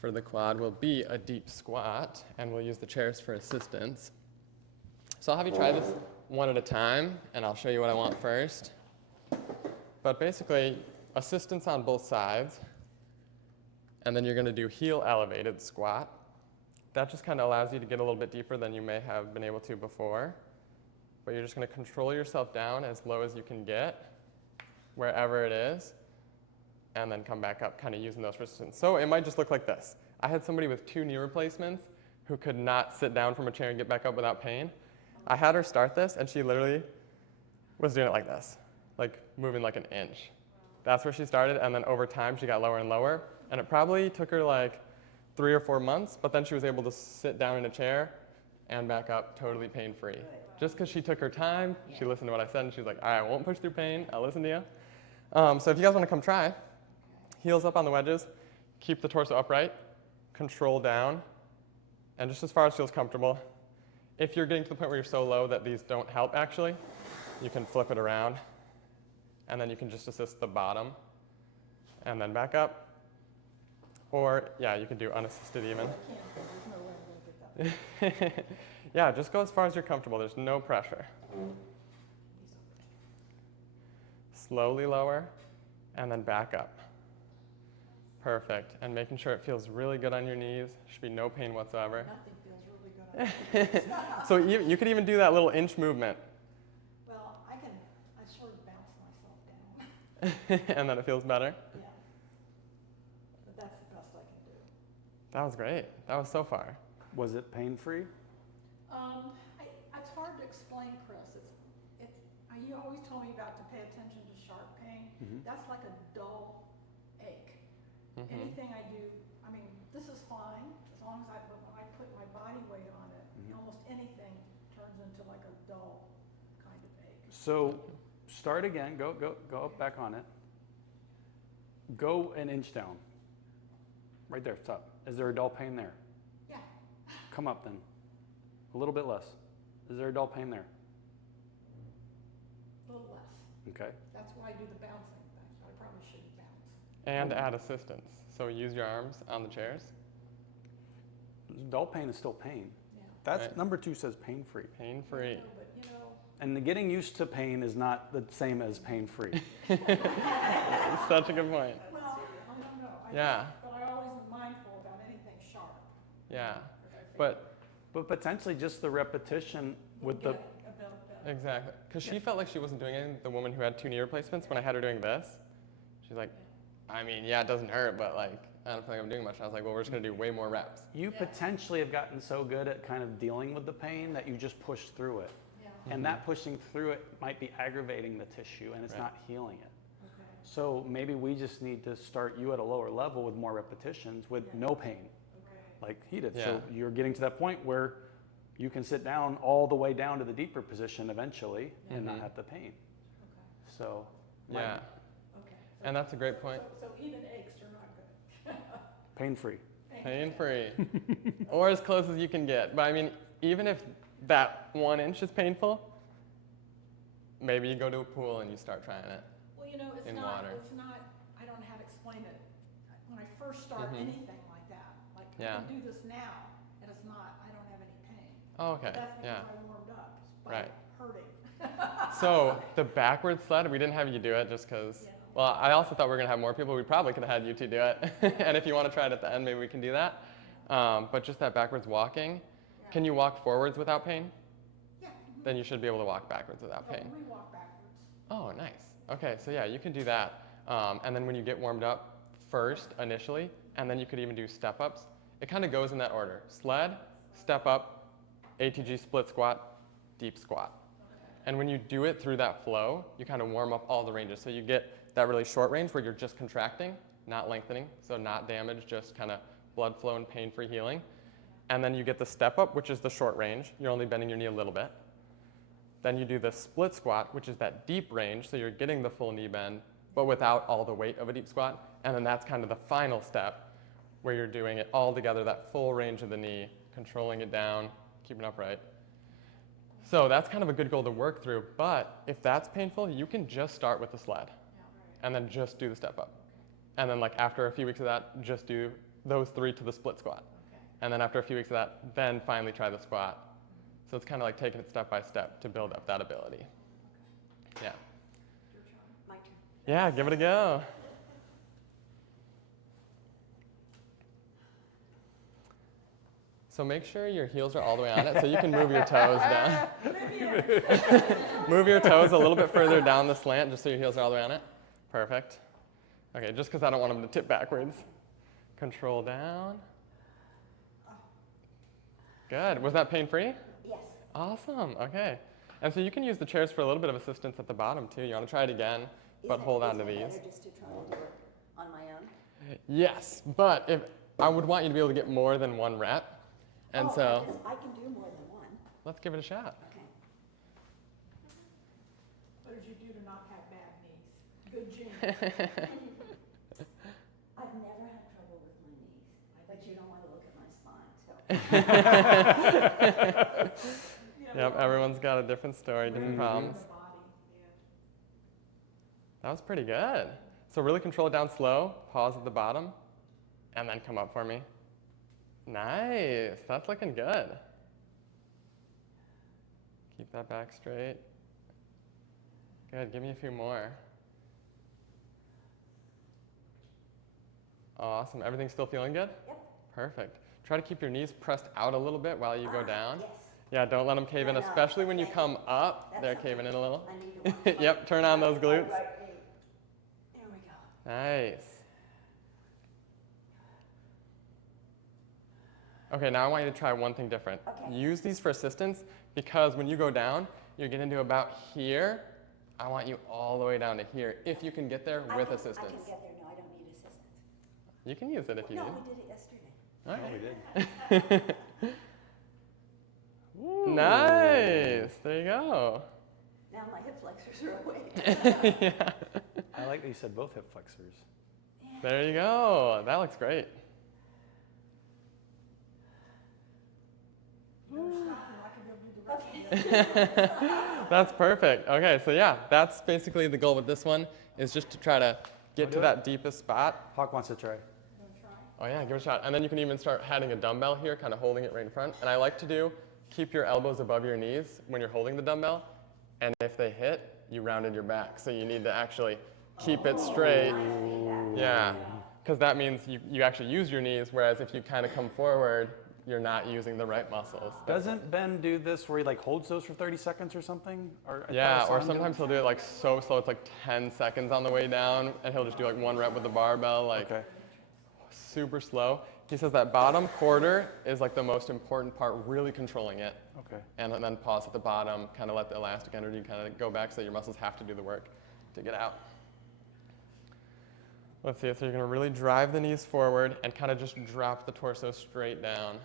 for the quad will be a deep squat, and we'll use the chairs for assistance. So I'll have you try this one at a time, and I'll show you what I want first. But basically, assistance on both sides, and then you're going to do heel elevated squat. That just kind of allows you to get a little bit deeper than you may have been able to before. But you're just going to control yourself down as low as you can get, wherever it is, and then come back up, kind of using those resistance. So it might just look like this. I had somebody with 2 knee replacements who could not sit down from a chair and get back up without pain. I had her start this, and she literally was doing it like this, like moving like an inch. That's where she started, and then over time she got lower and lower, and it probably took her like 3 or 4 months, but then she was able to sit down in a chair and back up totally pain-free. Just because she took her time, she listened to what I said, and she was like, all right, I won't push through pain, I'll listen to you. So if you guys want to come try, heels up on the wedges, keep the torso upright, control down, and just as far as feels comfortable. If you're getting to the point where you're so low that these don't help actually, you can flip it around, and then you can just assist the bottom, and then back up. Or, yeah, you can do unassisted even. I can't, there's no way I'm gonna get that. Yeah, just go as far as you're comfortable. There's no pressure. Slowly lower, and then back up. Perfect. And making sure it feels really good on your knees. Should be no pain whatsoever. Nothing feels really good on my knees. So you could even do that little inch movement. Well, I sort of bounce myself down. And then it feels better. Yeah. But that's the best I can do. That was great. That was so far. Was it pain-free? It's hard to explain, Chris. You always told me about to pay attention to sharp pain. Mhm. That's like a dull ache. Mhm. Anything I do, I mean, this is fine as long as but when I put my body weight on it, almost anything turns into like a dull kind of ache. So start again. Go back on it. Go an inch down. Right there, stop. Is there a dull pain there? Yeah. Come up then. A little bit less. Is there a dull pain there? A little less. Okay. That's why I do the bouncing thing. I probably shouldn't bounce. And add assistance. So use your arms on the chairs. Dull pain is still pain. Yeah. That's Right. number 2 says pain-free. Pain-free. No, but you know, And the getting used to pain is not the same as pain-free. Such a good point. well, no. Yeah. But I always am mindful about anything sharp. Yeah. 'Cause I think But potentially just the repetition we'll with the, get a bit better. Exactly. Because she felt like she wasn't doing anything, the woman who had 2 knee replacements, when I had her doing this. She's like, I mean, yeah, it doesn't hurt, but like, I don't feel like I'm doing much. I was like, well, we're just going to do way more reps. you potentially have gotten so good at kind of dealing with the pain that you just push through it. Yeah, And that pushing through it might be aggravating the tissue and it's Right. not healing it. okay. So maybe we just need to start you at a lower level with more repetitions with Yeah. no pain, Okay. like he did. Yeah. So you're getting to that point where you can sit down all the way down to the deeper position eventually and not Mhm. have the pain. Okay. So Yeah. Okay. And that's a great point. So even aches are not good. pain-free. Pain-free. Or as close as you can get. But I mean, even if that 1 inch is painful, maybe you go to a pool and you start trying it. Well, you know, In water. I don't know how to explain it. When I first start Mhm. anything like that, like Yeah. I can do this now, and it's not, I don't have any pain. Oh, But okay. that's because Yeah. I warmed up, by Right. hurting. So the backwards sled, we didn't have you do it just because, Yeah. well, I also thought we were going to have more people. We probably could have had you two do it. And if you want to try it at the end, maybe we can do that. But just that backwards walking, Yeah. can you walk forwards without pain? Yeah. Then you should be able to walk backwards without So pain. we walk backwards. Oh, nice. Okay, so yeah, you can do that. And then when you get warmed up first, initially, and then you could even do step-ups. It kind of goes in that order. Sled, step up, ATG split squat, deep squat. And when you do it through that flow, you kind of warm up all the ranges. So you get that really short range where you're just contracting, not lengthening, so not damage, just kind of blood flow and pain-free healing. And then you get the step up, which is the short range. You're only bending your knee a little bit. Then you do the split squat, which is that deep range, so you're getting the full knee bend, but without all the weight of a deep squat. And then that's kind of the final step, where you're doing it all together, that full range of the knee, controlling it down, keeping it upright. So that's kind of a good goal to work through, but if that's painful, you can just start with the sled, and then just do the step up. And then like after a few weeks of that, just do those 3 to the split squat. And then after a few weeks of that, then finally try the squat. So it's kind of like taking it step by step to build up that ability. Yeah. My turn. Yeah, give it a go. So make sure your heels are all the way on it so you can move your toes down. Move your toes a little bit further down the slant just so your heels are all the way on it. Perfect. Okay, just because I don't want them to tip backwards. Control down. Good. Was that pain-free? Yes. Awesome. Okay. And so you can use the chairs for a little bit of assistance at the bottom too. You want to try it again, but hold on to these. Is it better just to try to do it on my own? Yes, but if I would want you to be able to get more than 1 rep. And Oh, so I can do more than one. let's give it a shot. Okay. What did you do to not have bad knees? Good genes. I've never had trouble with my knees, but you don't want to look at my spine, so. Yep, everyone's got a different story, different problems. The body, yeah. That was pretty good. So really control it down slow, pause at the bottom. And then come up for me. Nice, that's looking good. Keep that back straight. Good, give me a few more. Awesome, everything still feeling good? Yep. Perfect. Try to keep your knees pressed out a little bit while you go down. Yes. Yeah, don't let them cave in, No, no, especially when you okay. come up. That's They're okay. caving in a little. I need to watch Yep, turn on those glutes. Right. There we go. Nice. Okay, now I want you to try one thing different. Okay. Use these for assistance because when you go down, you're getting to about here. I want you all the way down to here if you can get there with assistance. I can get there. No, I don't need assistance. You can use it if you No, need. we did it yesterday. All right. Oh, we did. Ooh. Nice. There you go. Now my hip flexors are awake. Yeah. I like that you said both hip flexors. There you go. That looks great. That's perfect. Okay, so yeah, that's basically the goal with this one, is just to try to get to that deepest spot. Hawk wants to try. Oh yeah, give it a shot. And then you can even start having a dumbbell here, kind of holding it right in front. And I like to do, keep your elbows above your knees when you're holding the dumbbell. And if they hit, you rounded your back. So you need to actually keep it straight. Yeah, because that means you actually use your knees, whereas if you kind of come forward, you're not using the right muscles. Doesn't Ben do this where he like holds those for 30 seconds or something? Or I Yeah, thought I saw or him do sometimes he'll do it like so slow, it's like 10 seconds on the way down, and he'll just do like one rep with the barbell, like Okay. super slow. He says that bottom quarter is like the most important part, really controlling it. Okay. And then pause at the bottom, kind of let the elastic energy kind of go back so your muscles have to do the work to get out. Let's see, so you're gonna really drive the knees forward and kind of just drop the torso straight down.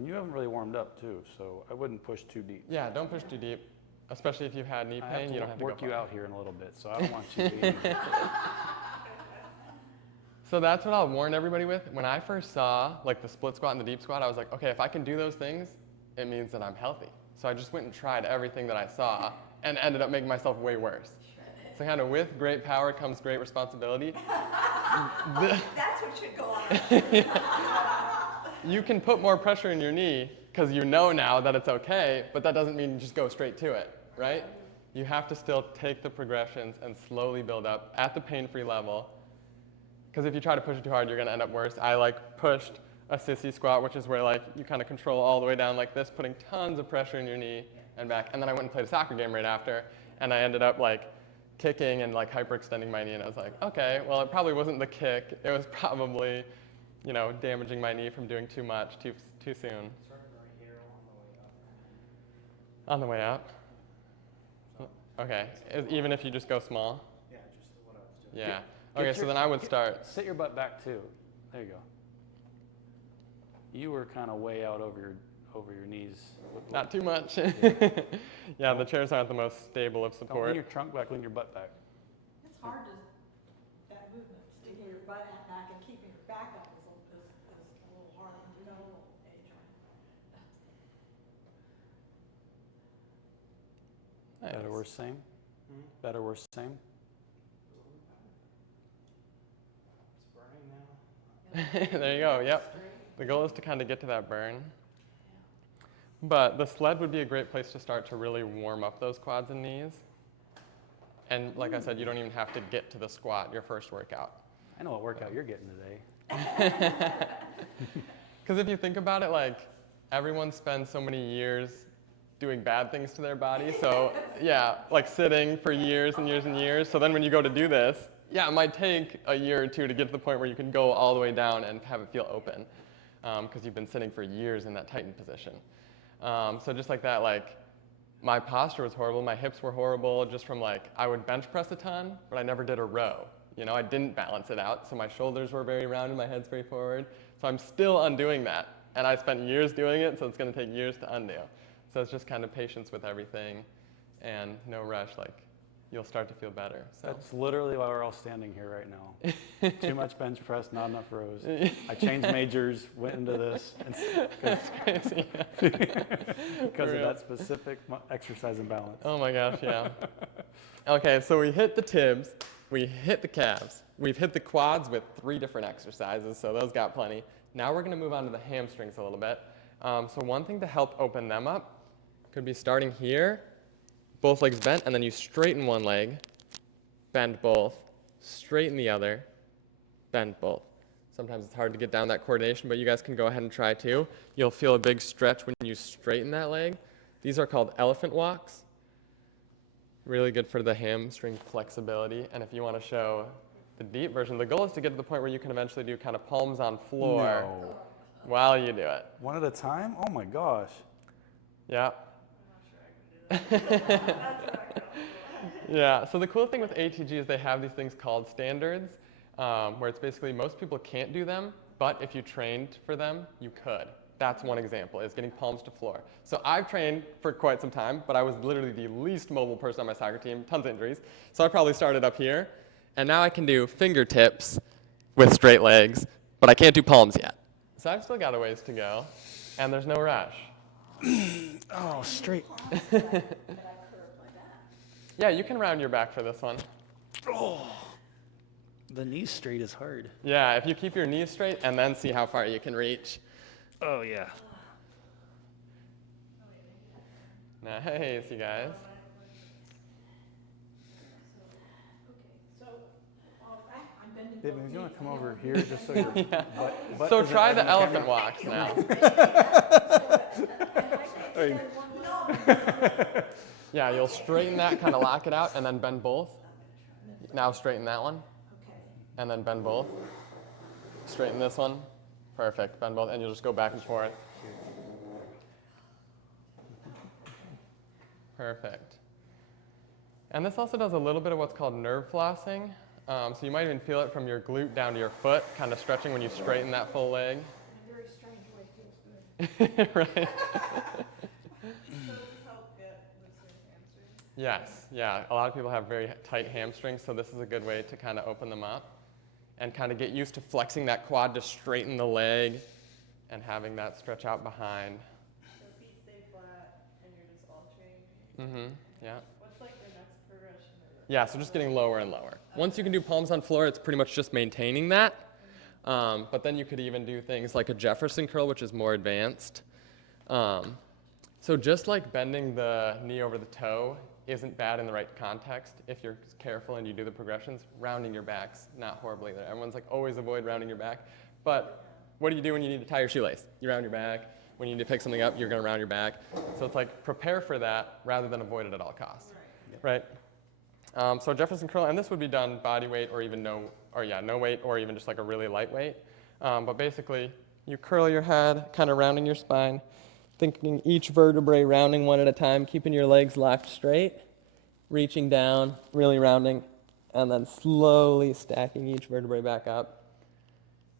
You haven't really warmed up too, so I wouldn't push too deep. Yeah, don't push too deep, especially if you've had knee I pain, have to you don't have to work go you far. out here in a little bit, so I don't want you to be. So that's what I'll warn everybody with. When I first saw like the split squat and the deep squat, I was like, okay, if I can do those things, it means that I'm healthy. So I just went and tried everything that I saw and ended up making myself way worse. So kind of with great power comes great responsibility. That's what should go on. You can put more pressure in your knee because you know now that it's okay, but that doesn't mean you just go straight to it, right? You have to still take the progressions and slowly build up at the pain-free level. Because if you try to push it too hard, you're gonna end up worse. I like pushed a sissy squat, which is where like you kind of control all the way down like this, putting tons of pressure in your knee and back. And then I went and played a soccer game right after, and I ended up like kicking and like hyperextending my knee, and I was like, okay, well it probably wasn't the kick. It was probably, you know, damaging my knee from doing too much too soon. Starting right here on the way up. On the way up? Okay, even if you just go small? Yeah, just what I was doing. Yeah. Get Okay, so your- then I would start. Sit your butt back too. There you go. You were kind of way out over your knees. Not too much. Yeah, the chairs aren't the most stable of Don't lean support. your trunk back, lean your butt back. It's hard to, that movement, sticking your butt back and keeping your back up is a little hard when you got a little age on you. Nice. Better, worse, same? Better, worse, same? It's burning now. There you go, yep. The goal is to kind of get to that burn. But the sled would be a great place to start to really warm up those quads and knees. And like I said, you don't even have to get to the squat your first workout. I know what workout you're getting today. Because if you think about it, like everyone spends so many years doing bad things to their body. So yeah, like sitting for years and years and years. So then when you go to do this, yeah, it might take a year or two to get to the point where you can go all the way down and have it feel open. Because you've been sitting for years in that tightened position. So just like that, like my posture was horrible, my hips were horrible, just from like, I would bench press a ton, but I never did a row. You know, I didn't balance it out, so my shoulders were very rounded, my head's very forward. So I'm still undoing that. And I spent years doing it, so it's gonna take years to undo. So it's just kind of patience with everything and no rush, like you'll start to feel better. So. That's literally why we're all standing here right now. Too much bench press, not enough rows. I changed majors, went into this. That's crazy. Because of real. that specific exercise and balance. Oh my gosh, yeah. Okay, so we hit the tibs. we hit the calves. We've hit the quads with 3 different exercises, so those got plenty. Now we're gonna move on to the hamstrings a little bit. So one thing to help open them up could be starting here, both legs bent, and then you straighten one leg, bend both, straighten the other, bend both. Sometimes it's hard to get down that coordination, but you guys can go ahead and try too. You'll feel a big stretch when you straighten that leg. These are called elephant walks. Really good for the hamstring flexibility. And if you want to show the deep version, the goal is to get to the point where you can eventually do kind of palms on floor No. while you do it. One at a time? Oh my gosh. Yeah. Yeah, so the cool thing with ATG is they have these things called standards, where it's basically most people can't do them, but if you trained for them, you could. That's one example, is getting palms to floor. So I've trained for quite some time, but I was literally the least mobile person on my soccer team, tons of injuries. So I probably started up here, and now I can do fingertips with straight legs, but I can't do palms yet. So I've still got a ways to go, and there's no rush. Oh, straight. That I curve my back. Yeah, you can round your back for this one. Oh, the knee straight is hard. Yeah, if you keep your knees straight and then see how far you can reach. Oh, yeah. Nice, you guys. So, I'm bending. Babe, both if you want knees. to come over here just so your butt So isn't try on the camera. elephant walks now. Hey. Yeah, you'll straighten that, kind of lock it out, and then bend both. Now straighten that one, Okay. and then bend both. Straighten this one. Perfect, bend both, and you'll just go back and forth. Perfect. And this also does a little bit of what's called nerve flossing. So you might even feel it from your glute down to your foot, kind of stretching when you straighten that full leg. In a very strange way, feels good. Right? So does this help get looser hamstrings? Yes, yeah. A lot of people have very tight hamstrings, so this is a good way to kind of open them up and kind of get used to flexing that quad to straighten the leg and having that stretch out behind. So feet stay flat and you're just alternating. Yeah. What's like the next progression? Yeah, so just getting lower and lower. Once you can do palms on floor, it's pretty much just maintaining that. But then you could even do things like a Jefferson curl, which is more advanced. So just like bending the knee over the toe isn't bad in the right context, if you're careful and you do the progressions, rounding your back's not horrible either. Everyone's like, always avoid rounding your back. But what do you do when you need to tie your shoelace? You round your back. When you need to pick something up, you're going to round your back. So it's like prepare for that rather than avoid it at all costs. Right? So Jefferson curl, and this would be done body weight or even no weight or even just like a really light weight. But basically, you curl your head, kind of rounding your spine, thinking each vertebrae rounding one at a time, keeping your legs locked straight, reaching down, really rounding, and then slowly stacking each vertebrae back up.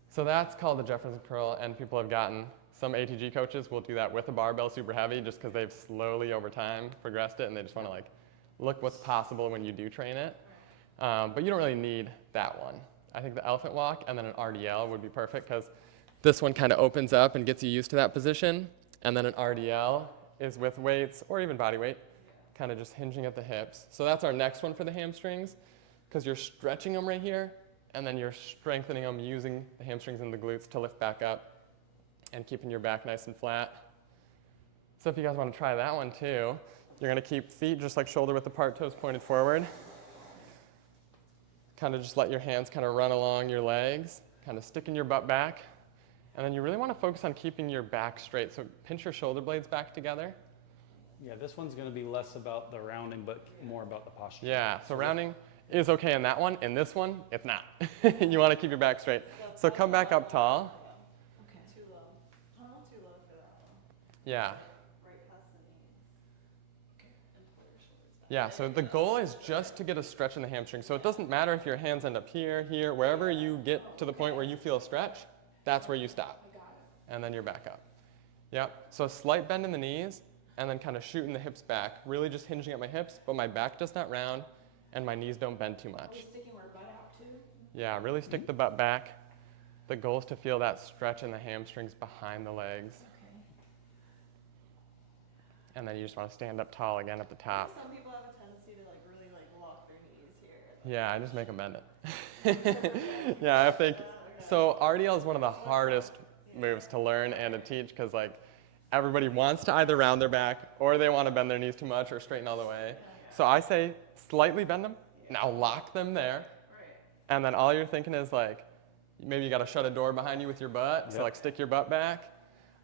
So that's called the Jefferson curl, and people have gotten, some ATG coaches will do that with a barbell super heavy just because they've slowly over time progressed it and they just want to like look what's possible when you do train it. But you don't really need that one. I think the elephant walk and then an RDL would be perfect because this one kind of opens up and gets you used to that position. And then an RDL is with weights or even body weight, kind of just hinging at the hips. So that's our next one for the hamstrings because you're stretching them right here and then you're strengthening them using the hamstrings and the glutes to lift back up and keeping your back nice and flat. So if you guys want to try that one too, you're going to keep feet just like shoulder width apart, toes pointed forward. Kind of just let your hands kind of run along your legs, kind of sticking your butt back. And then you really want to focus on keeping your back straight. So pinch your shoulder blades back together. Yeah, this one's going to be less about the rounding, but more about the posture. Yeah, so rounding is okay in that one. In this one, it's not. You want to keep your back straight. So come back up tall. Okay. Too low. Too low for that one. Yeah. Right past the knees. And pull your shoulders back. Yeah, so the goal is just to get a stretch in the hamstring. So it doesn't matter if your hands end up here, here, wherever you get to the point where you feel a stretch, that's where you stop. I got it. And then you're back up. Yep, so a slight bend in the knees, and then kind of shooting the hips back, really just hinging at my hips, but my back does not round, and my knees don't bend too Are much. we sticking our butt out too? Yeah, really stick the butt back. The goal is to feel that stretch in the hamstrings behind the legs. Okay. And then you just want to stand up tall again at the top. Some people have a tendency to like really like lock their knees here. Yeah, I just make them bend it. Yeah, I think, so RDL is one of the hardest moves to learn and to teach because like everybody wants to either round their back or they want to bend their knees too much or straighten all the way. So I say slightly bend them, now lock them there, and then all you're thinking is like, maybe you got to shut a door behind you with your butt, so like stick your butt back.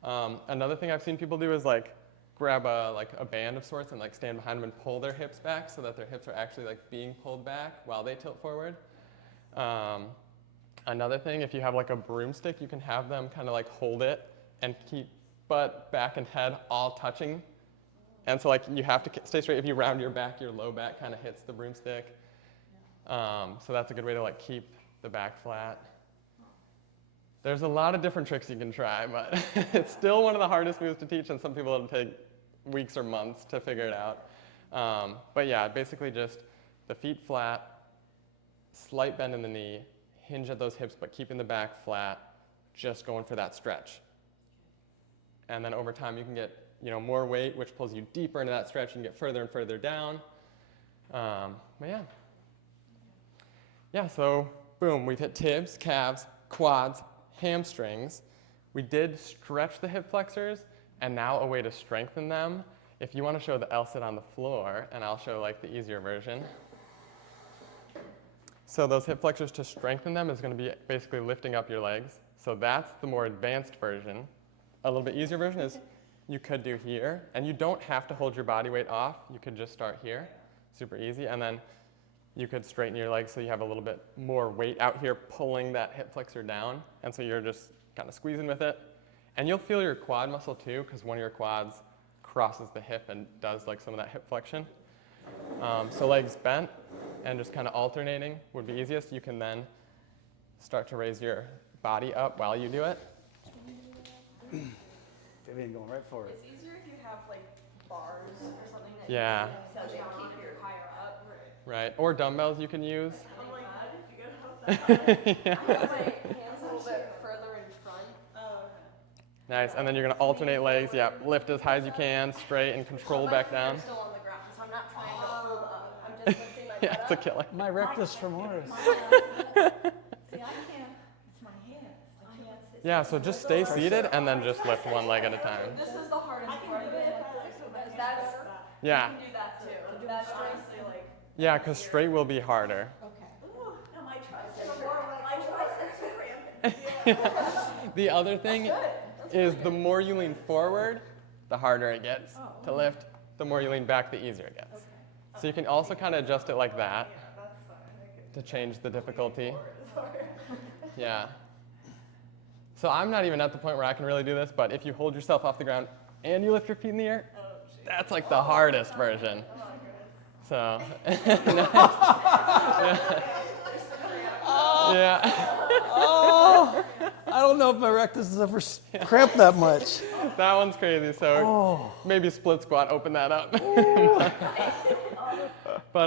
Another thing I've seen people do is like grab a band of sorts and like stand behind them and pull their hips back so that their hips are actually like being pulled back while they tilt forward. Another thing, if you have like a broomstick, you can have them kind of like hold it and keep butt, back, and head all touching. And so like you have to stay straight. If you round your back, your low back kind of hits the broomstick. So that's a good way to like keep the back flat. There's a lot of different tricks you can try, but it's still one of the hardest moves to teach, and some people it'll take weeks or months to figure it out. But yeah, basically just the feet flat, slight bend in the knee, hinge at those hips, but keeping the back flat, just going for that stretch. And then over time you can get more weight, which pulls you deeper into that stretch and get further and further down. But yeah. Yeah, so boom, we've hit tibs, calves, quads, hamstrings. We did stretch the hip flexors, and now a way to strengthen them. If you want to show the L-sit on the floor, and I'll show like the easier version. So those hip flexors, to strengthen them, is going to be basically lifting up your legs. So that's the more advanced version. A little bit easier version is you could do here, and you don't have to hold your body weight off. You could just start here, super easy, and then you could straighten your legs so you have a little bit more weight out here pulling that hip flexor down, and so you're just kind of squeezing with it. And you'll feel your quad muscle too, because one of your quads crosses the hip and does like some of that hip flexion. So legs bent and just kind of alternating would be easiest. You can then start to raise your body up while you do it. Vivian going right for it. It's easier if you have like bars or something that Yeah. you can push down on if you're higher up. Right, or dumbbells you can use. I'm like, how did you get up that Yeah. I have my hands a little bit further in front. Oh, Nice, and then you're gonna alternate legs. Yeah, lift as high as you can, straight, and control My back feet down. are still on the ground, so I'm not trying to hold up. I'm just lifting my Yeah, butt it's a up. killer. My rectus femoris. See, I can't, it's my hands. I can't sit. Yeah, so just stay seated and then just lift one leg at a time. This is the hardest I can part do of it it. if I like put my hands That's- like that. Yeah, You can do that too. That's honestly like. yeah, because straight will be harder. Okay. Ooh, now my triceps So more are, like- my triceps are cramping. The other thing is the more you lean forward, the harder it gets to lift. The more you lean back, the easier it gets. So you can also kind of adjust it like that That's fine. I can to change the difficulty. it's hard. Yeah. So I'm not even at the point where I can really do this, but if you hold yourself off the ground and you lift your feet in the air, that's like the hardest version. So, yeah. Oh, I don't know if my rectus has ever cramped that much. That one's crazy. So Oh. maybe split squat, open that up. But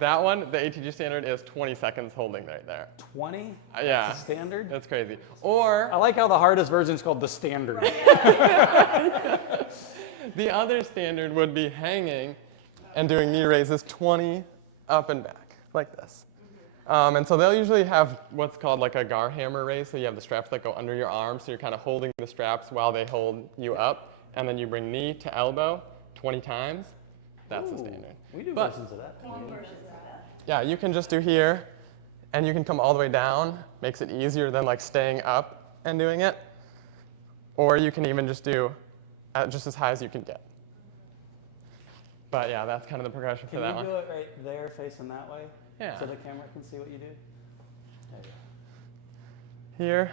that one, the ATG standard is 20 seconds holding right there. 20? Yeah. That's the standard? That's crazy. Or I like how the hardest version is called the standard. the other standard would be hanging and doing knee raises 20 up and back, like this. And so they'll usually have what's called like a gar hammer raise. So you have the straps that go under your arms. So you're kind of holding the straps while they hold you up. And then you bring knee to elbow 20 times. That's the Ooh, standard. We do But- versions of that. Yeah, you can just do here, and you can come all the way down. Makes it easier than like staying up and doing it. Or you can even just do just as high as you can get. But yeah, that's kind of the progression Can for that you one. do it right there facing that way? Yeah. So the camera can see what you do? There you go. Here.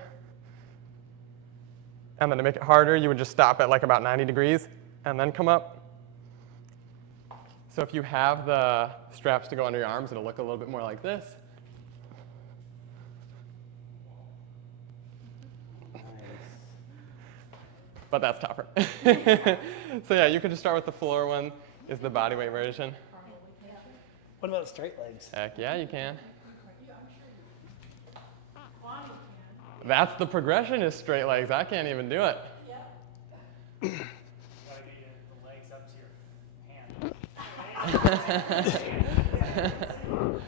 And then to make it harder, you would just stop at like about 90 degrees and then come up. So if you have the straps to go under your arms, it'll look a little bit more like this. Nice. But that's tougher. So yeah, you could just start with the floor one, is the bodyweight version. What about straight legs? Heck yeah, you can. That's the progression, is straight legs. I can't even do it. You gotta get the legs up to your hand.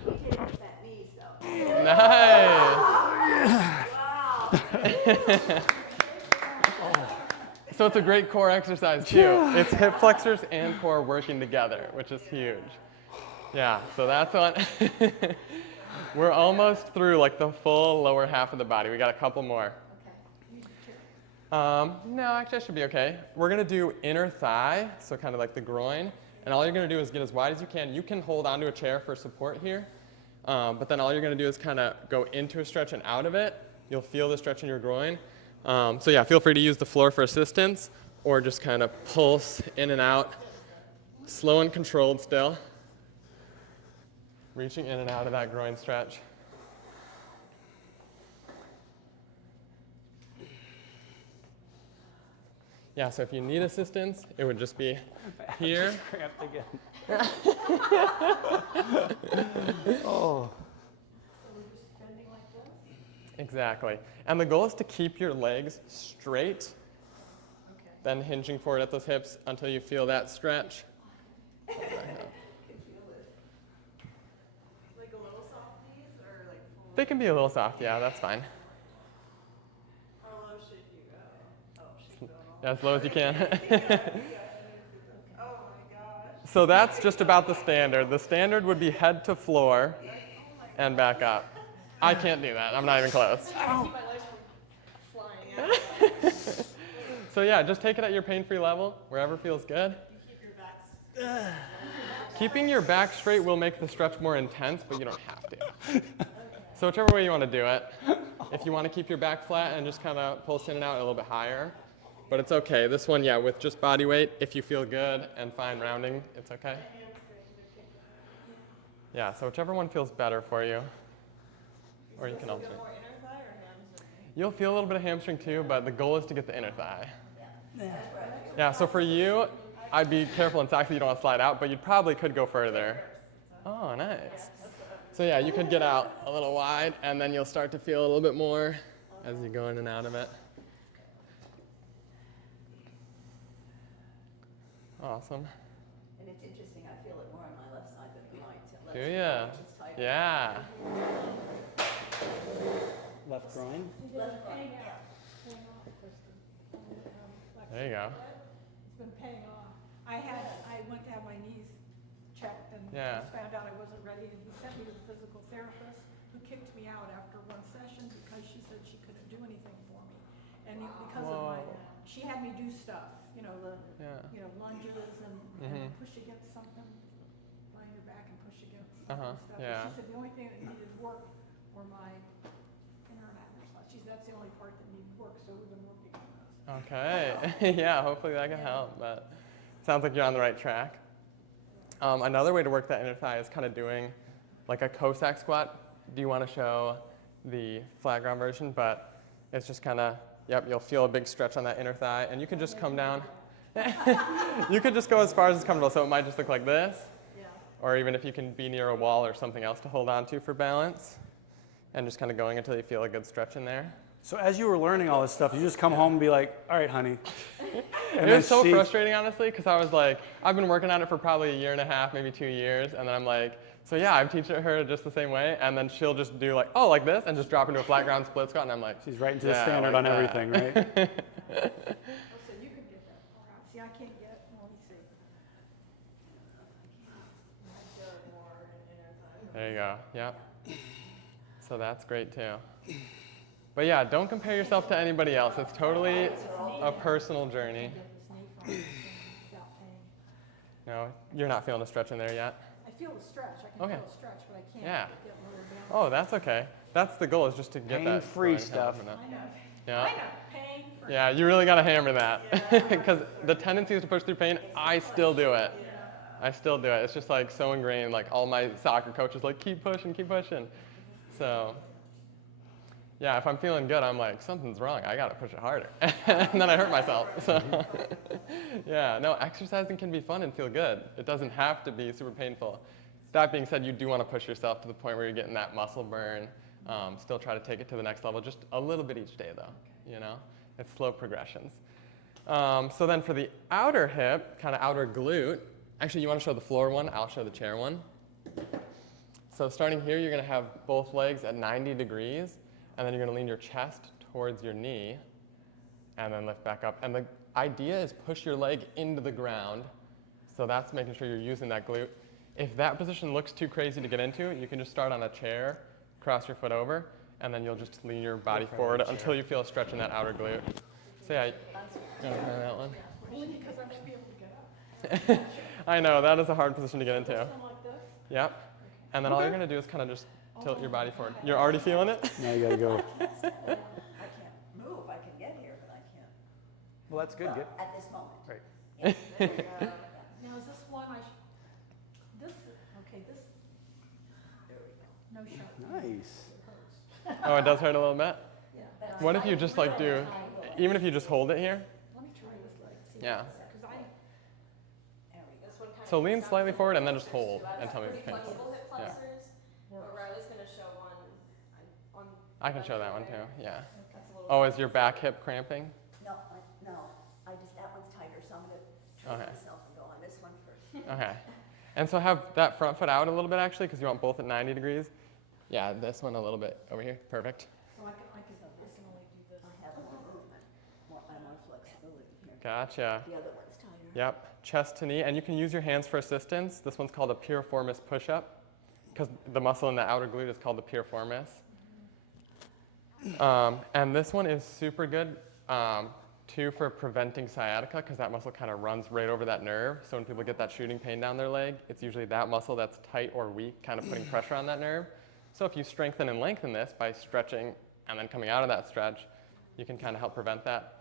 We did it fast. Nice. So it's a great core exercise too. It's hip flexors and core working together, which is huge. Yeah, so that's on. We're almost through like the full lower half of the body. We got a couple more. No, actually I should be okay. We're gonna do inner thigh, so kind of like the groin. And all you're gonna do is get as wide as you can. You can hold onto a chair for support here. But then all you're gonna do is kind of go into a stretch and out of it. You'll feel the stretch in your groin. So yeah, feel free to use the floor for assistance or just kind of pulse in and out. Slow and controlled still. Reaching in and out of that groin stretch. Yeah, so if you need assistance, it would just be here. Cramped again. Oh. Exactly. And the goal is to keep your legs straight, then hinging forward at those hips until you feel that stretch. Like a little soft knees or like full? They can be a little soft, yeah, that's fine. How low should you go? Oh, she's going all. Yeah, as low as you can. Oh my gosh. So that's just about the standard. The standard would be head to floor and back up. I can't do that. I'm not even close. I can keep my legs from flying out. So yeah, just take it at your pain-free level, wherever feels good. You keep your backs. Keeping your back straight will make the stretch more intense, but you don't have to. So whichever way you want to do it. If you want to keep your back flat and just kind of pulse in and out a little bit higher, but it's okay. This one, yeah, with just body weight, if you feel good and fine rounding, it's okay. Yeah, so whichever one feels better for you. Or you can alternate. More inner thigh or hamstring? You'll feel a little bit of hamstring too, but the goal is to get the inner thigh. Yeah, so for you, I'd be careful in socks that you don't want to slide out, but you probably could go further. Oh, nice. So yeah, you could get out a little wide, and then you'll start to feel a little bit more as you go in and out of it. Awesome. And it's interesting, I feel it more on my left side than the right. Do ya? Yeah. Left groin. Left groin, yeah. There you go. It's been paying off. I went to have my knees checked and Yeah. found out I wasn't ready, and he sent me to the physical therapist, who kicked me out after one session because she said she couldn't do anything for me. And because of my, Whoa. she had me do stuff, Yeah. lunges and Mhm. push against something, lie on your back and push against Uh-huh, something and stuff. yeah. But she said the only thing that needed work were my inner and outer side. She said that's the only part that needed work, so we've been working on those. Okay. Yeah, hopefully that can help, but it sounds like you're on the right track. Another way to work that inner thigh is kind of doing like a Cossack squat. Do you want to show the flat ground version? But it's just kind of, yep, you'll feel a big stretch on that inner thigh, and you can just come down. You could just go as far as it's comfortable, so it might just look like this. Or even if you can be near a wall or something else to hold on to for balance. And just kind of going until you feel a good stretch in there. So as you were learning all this stuff, you just come home and be like, all right, honey. And It was so she- frustrating, honestly, because I was like, I've been working on it for probably a year and a half, maybe 2 years, and then I'm like, so yeah, I'm teaching her just the same way, and then she'll just do like, oh, like this, and just drop into a flat ground split squat, and I'm like, She's right into the yeah, standard like on that. everything, right? Oh, so you could get that far out. See, I can't get, let me see. I feel it more in inner thigh. There you go, yep. So that's great too. But yeah, don't compare yourself to anybody else. It's totally a personal journey. Get this knee from without pain. No, you're not feeling a stretch in there yet? I feel the stretch. I can Okay. feel the stretch, but I can't Yeah. get lower down. Oh, that's okay. That's the goal, is just to get that Pain-free groin stuff. confident. I know. Yeah. I know. Pain free. Yeah, you really got to hammer that. Because the tendency is to push through pain. I still do it. I still do it. It's just like so ingrained. Like all my soccer coaches like, keep pushing, keep pushing. So yeah, if I'm feeling good, I'm like, something's wrong. I got to push it harder. And then I hurt myself. So yeah, no, exercising can be fun and feel good. It doesn't have to be super painful. That being said, you do want to push yourself to the point where you're getting that muscle burn. Still try to take it to the next level, just a little bit each day though, you know? It's slow progressions. So then for the outer hip, kind of outer glute, actually you want to show the floor one, I'll show the chair one. So starting here, you're gonna have both legs at 90 degrees, and then you're gonna lean your chest towards your knee, and then lift back up. And the idea is push your leg into the ground. So that's making sure you're using that glute. If that position looks too crazy to get into, you can just start on a chair, cross your foot over, and then you'll just lean your body forward until you feel a stretch in that outer glute. So yeah, you wanna try that one? Only because I might be able to get up. I know, that is a hard position to get into. Something like this? Yep. And then all you're gonna do is kind of just tilt your body forward. You're already feeling it? Now you gotta go. I can't move, I can get here, but I can't. Well, that's good. Get At this moment. right. Yeah, there you go. Now, is this one this, okay, this, There we go. no shot. Nice. Oh, it does hurt a little bit? Yeah. What if you just like do, even if you just hold it here? Let me try this leg. See Yeah. Because I, There we go. This one kind of So lean sounds slightly like forward and then it's just hold too. I've and tell me got if pretty it's painful. flexible hip Yeah. flexors, but Riley's gonna show one on. I can show that one too, yeah. That's a little Oh, is your back hip cramping? No, that one's tighter, so I'm gonna try Okay. myself and go on this one first. Okay. And so have that front foot out a little bit actually, because you want both at 90 degrees. Yeah, this one a little bit over here. Perfect. so I can only do this. I have more movement, more flexibility here. Gotcha. The other one's tighter. Yep, chest to knee, and you can use your hands for assistance. This one's called a piriformis push-up, because the muscle in the outer glute is called the piriformis. And this one is super good, too, for preventing sciatica, because that muscle kind of runs right over that nerve. So when people get that shooting pain down their leg, it's usually that muscle that's tight or weak, kind of putting pressure on that nerve. So if you strengthen and lengthen this by stretching and then coming out of that stretch, you can kind of help prevent that.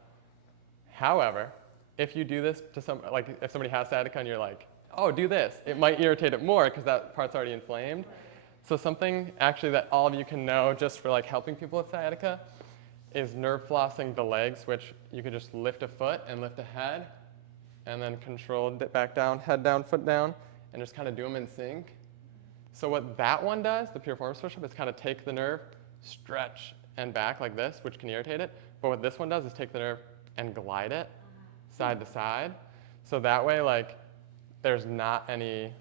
However, if you do this to like if somebody has sciatica and you're like, oh, do this, it might irritate it more because that part's already inflamed. So something actually that all of you can know just for like helping people with sciatica is nerve flossing the legs, which you could just lift a foot and lift a head and then control it back down, head down, foot down, and just kind of do them in sync. So what that one does, the piriformis push-up, is kind of take the nerve, stretch, and back like this, which can irritate it. But what this one does is take the nerve and glide it side to side. So that way, like, there's not any,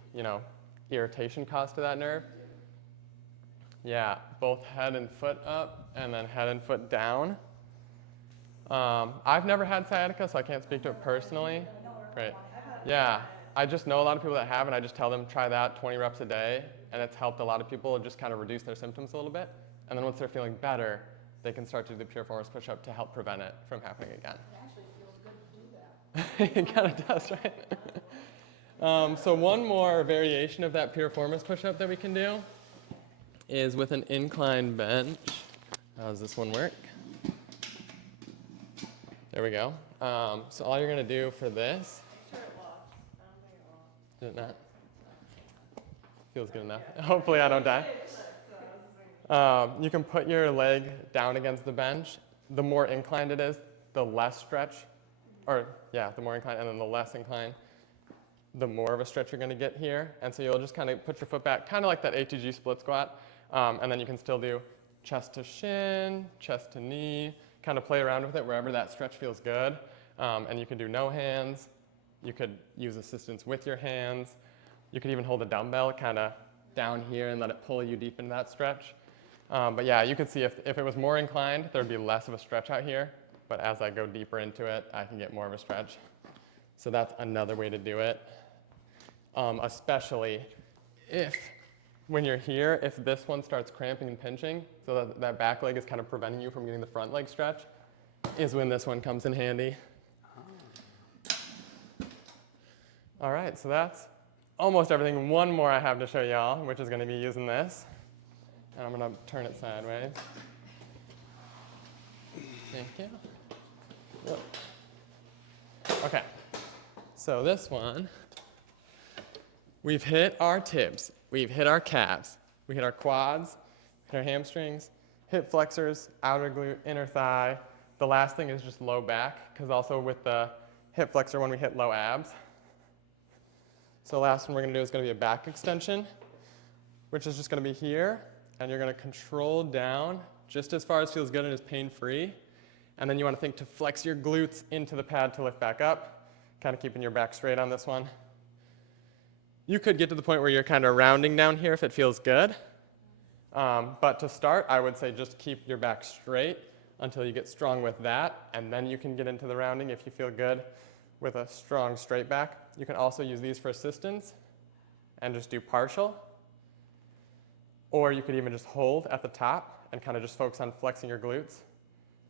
irritation caused to that nerve. Yeah, both head and foot up, and then head and foot down. I've never had sciatica, so I can't speak to it personally. Great. Yeah, I just know a lot of people that have, and I just tell them try that 20 reps a day, and it's helped a lot of people just kind of reduce their symptoms a little bit. And then once they're feeling better, they can start to do the piriformis push-up to help prevent it from happening again. It actually feels good to do that. It kind of does, right? So one more variation of that piriformis push-up that we can do is with an incline bench. How does this one work? There we go. So all you're gonna do for this, Make sure it locks. I don't think it locks. did it not? Feels good enough. Hopefully I don't die. You can put your leg down against the bench. The more inclined it is, the less stretch, the more inclined, and then the less inclined, the more of a stretch you're gonna get here. And so you'll just kind of put your foot back, kind of like that ATG split squat, and then you can still do chest to shin, chest to knee, kind of play around with it wherever that stretch feels good. And you can do no hands. You could use assistance with your hands. You could even hold a dumbbell kind of down here and let it pull you deep into that stretch. But yeah, you can see if it was more inclined, there'd be less of a stretch out here. But as I go deeper into it, I can get more of a stretch. So that's another way to do it. Especially if, when you're here, if this one starts cramping and pinching, so that back leg is kind of preventing you from getting the front leg stretch, is when this one comes in handy. All right, so that's almost everything. One more I have to show y'all, which is going to be using this. And I'm going to turn it sideways. Thank you. Whoa. Okay, so this one, we've hit our tibs, we've hit our calves, we hit our quads, hit our hamstrings, hip flexors, outer glute, inner thigh. The last thing is just low back, because also with the hip flexor one, we hit low abs. So the last one we're going to do is going to be a back extension, which is just going to be here, and you're going to control down just as far as feels good and is pain-free. And then you want to think to flex your glutes into the pad to lift back up, kind of keeping your back straight on this one. You could get to the point where you're kind of rounding down here if it feels good. But to start, I would say just keep your back straight until you get strong with that, and then you can get into the rounding if you feel good with a strong straight back. You can also use these for assistance and just do partial. Or you could even just hold at the top and kind of just focus on flexing your glutes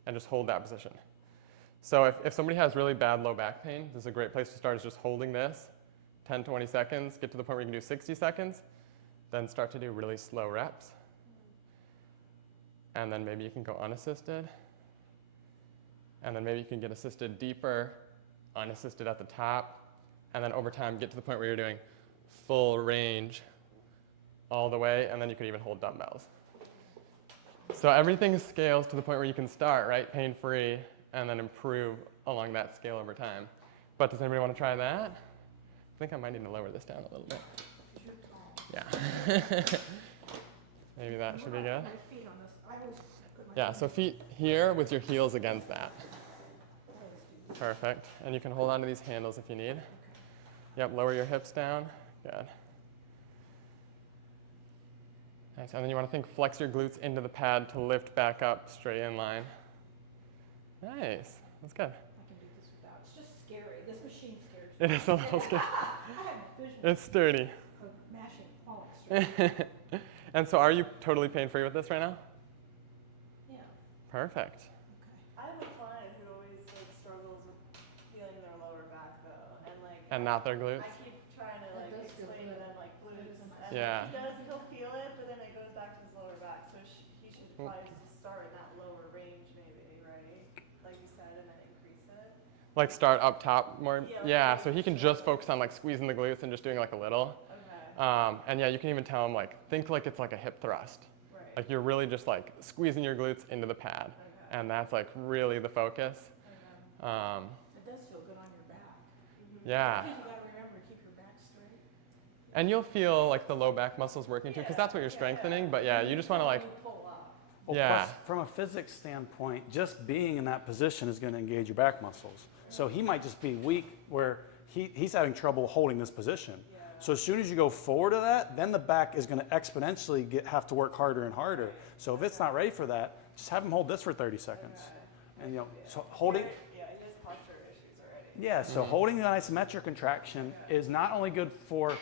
and just hold that position. So if somebody has really bad low back pain, this is a great place to start, is just holding this 10, 20 seconds, get to the point where you can do 60 seconds, then start to do really slow reps. And then maybe you can go unassisted. And then maybe you can get assisted deeper, unassisted at the top. And then over time, get to the point where you're doing full range all the way, and then you can even hold dumbbells. So everything scales to the point where you can start, right, pain-free, and then improve along that scale over time. But does anybody want to try that? I think I might need to lower this down a little bit. Yeah. Maybe that should be good. My feet on this. I always put my Yeah, so feet here with your heels against that. Perfect. And you can hold on to these handles if you need. Yep, lower your hips down. Good. Nice. And then you want to think flex your glutes into the pad to lift back up straight in line. Nice. That's good. I can do this without. It's just scary. This machine scares It me. is a little scary. I have vision It's sturdy. of mashing, falling straight. And so are you totally pain-free with this right now? Yeah. Perfect. I have a client who always like struggles with feeling their lower back though, and like And not their glutes? I keep trying to like does feel explain to good. them like glutes, and Yeah. he'll feel it, but then it goes back to his lower back. So he should probably just start in that lower range maybe, right? Like you said, and then increase it. Like start up top more? Yeah, Yeah, so he can just focus on like squeezing the glutes and just doing like a little. Okay. And yeah, you can even tell him like, think like it's like a hip thrust. Right. Like you're really just like squeezing your glutes into the pad. Okay. And that's like really the focus. Okay. It does feel good on your back. Yeah. I think you gotta remember to keep your back straight. And you'll feel like the low back muscles working too, because that's what you're strengthening. But yeah, you just want to like, You pull up. Well, Yeah. plus, from a physics standpoint, just being in that position is going to engage your back muscles. So he might just be weak where he's having trouble holding this position. So as soon as you go forward to that, then the back is going to exponentially have to work harder and harder. So if it's not ready for that, just have him hold this for 30 seconds. And so holding, Yeah, he has posture issues already. yeah, so holding an isometric contraction is not only good for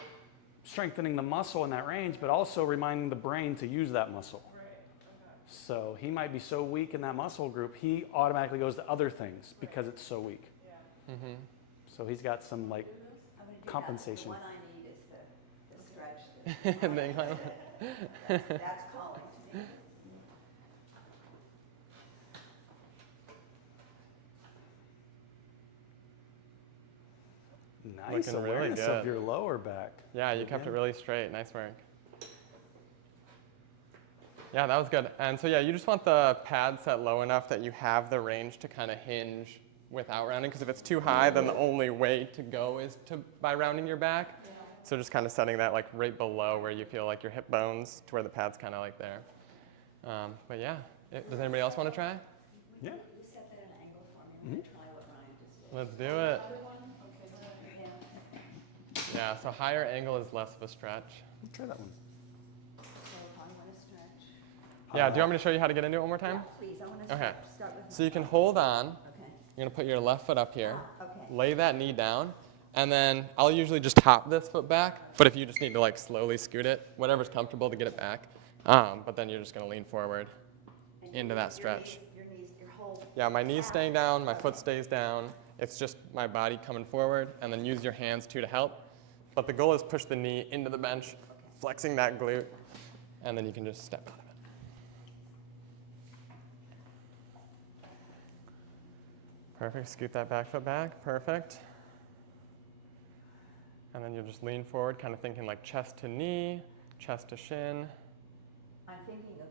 strengthening the muscle in that range, but also reminding the brain to use that muscle. Right. Okay. So he might be so weak in that muscle group, he automatically goes to other things because it's so weak. Yeah. So he's got some like I'm gonna do that. compensation. The one I need is the stretch. The incline. That's calling to me. Nice Looking really awareness good. of your lower back. Yeah, you kept it really straight. Nice work. Yeah, that was good. And so yeah, you just want the pad set low enough that you have the range to kind of hinge without rounding, because if it's too high, then the only way to go is by rounding your back. So just kind of setting that like right below where you feel like your hip bones to where the pad's kind of like there. But yeah, does anybody else want to try? Yeah. You set that at an angle for me. I'm gonna try what Ryan just did. Let's do it. Yeah. Yeah, so higher angle is less of a stretch. Try that one. So I'm gonna stretch. Yeah, do you want me to show you how to get into it one more time? Yeah, please, I wanna Okay. start with. So you can hold on. Okay. You're gonna put your left foot up here. Okay. Lay that knee down, and then I'll usually just hop this foot back, but if you just need to like slowly scoot it, whatever's comfortable to get it back, but then you're just gonna lean forward And into that stretch. Your knees, your whole. Yeah, my knee's staying down, my foot stays down. It's just my body coming forward, and then use your hands too to help. But the goal is push the knee into the bench, flexing that glute, and then you can just step out of it. Perfect, scoot that back foot back, perfect. And then you'll just lean forward, kind of thinking like chest to knee, chest to shin. I'm thinking of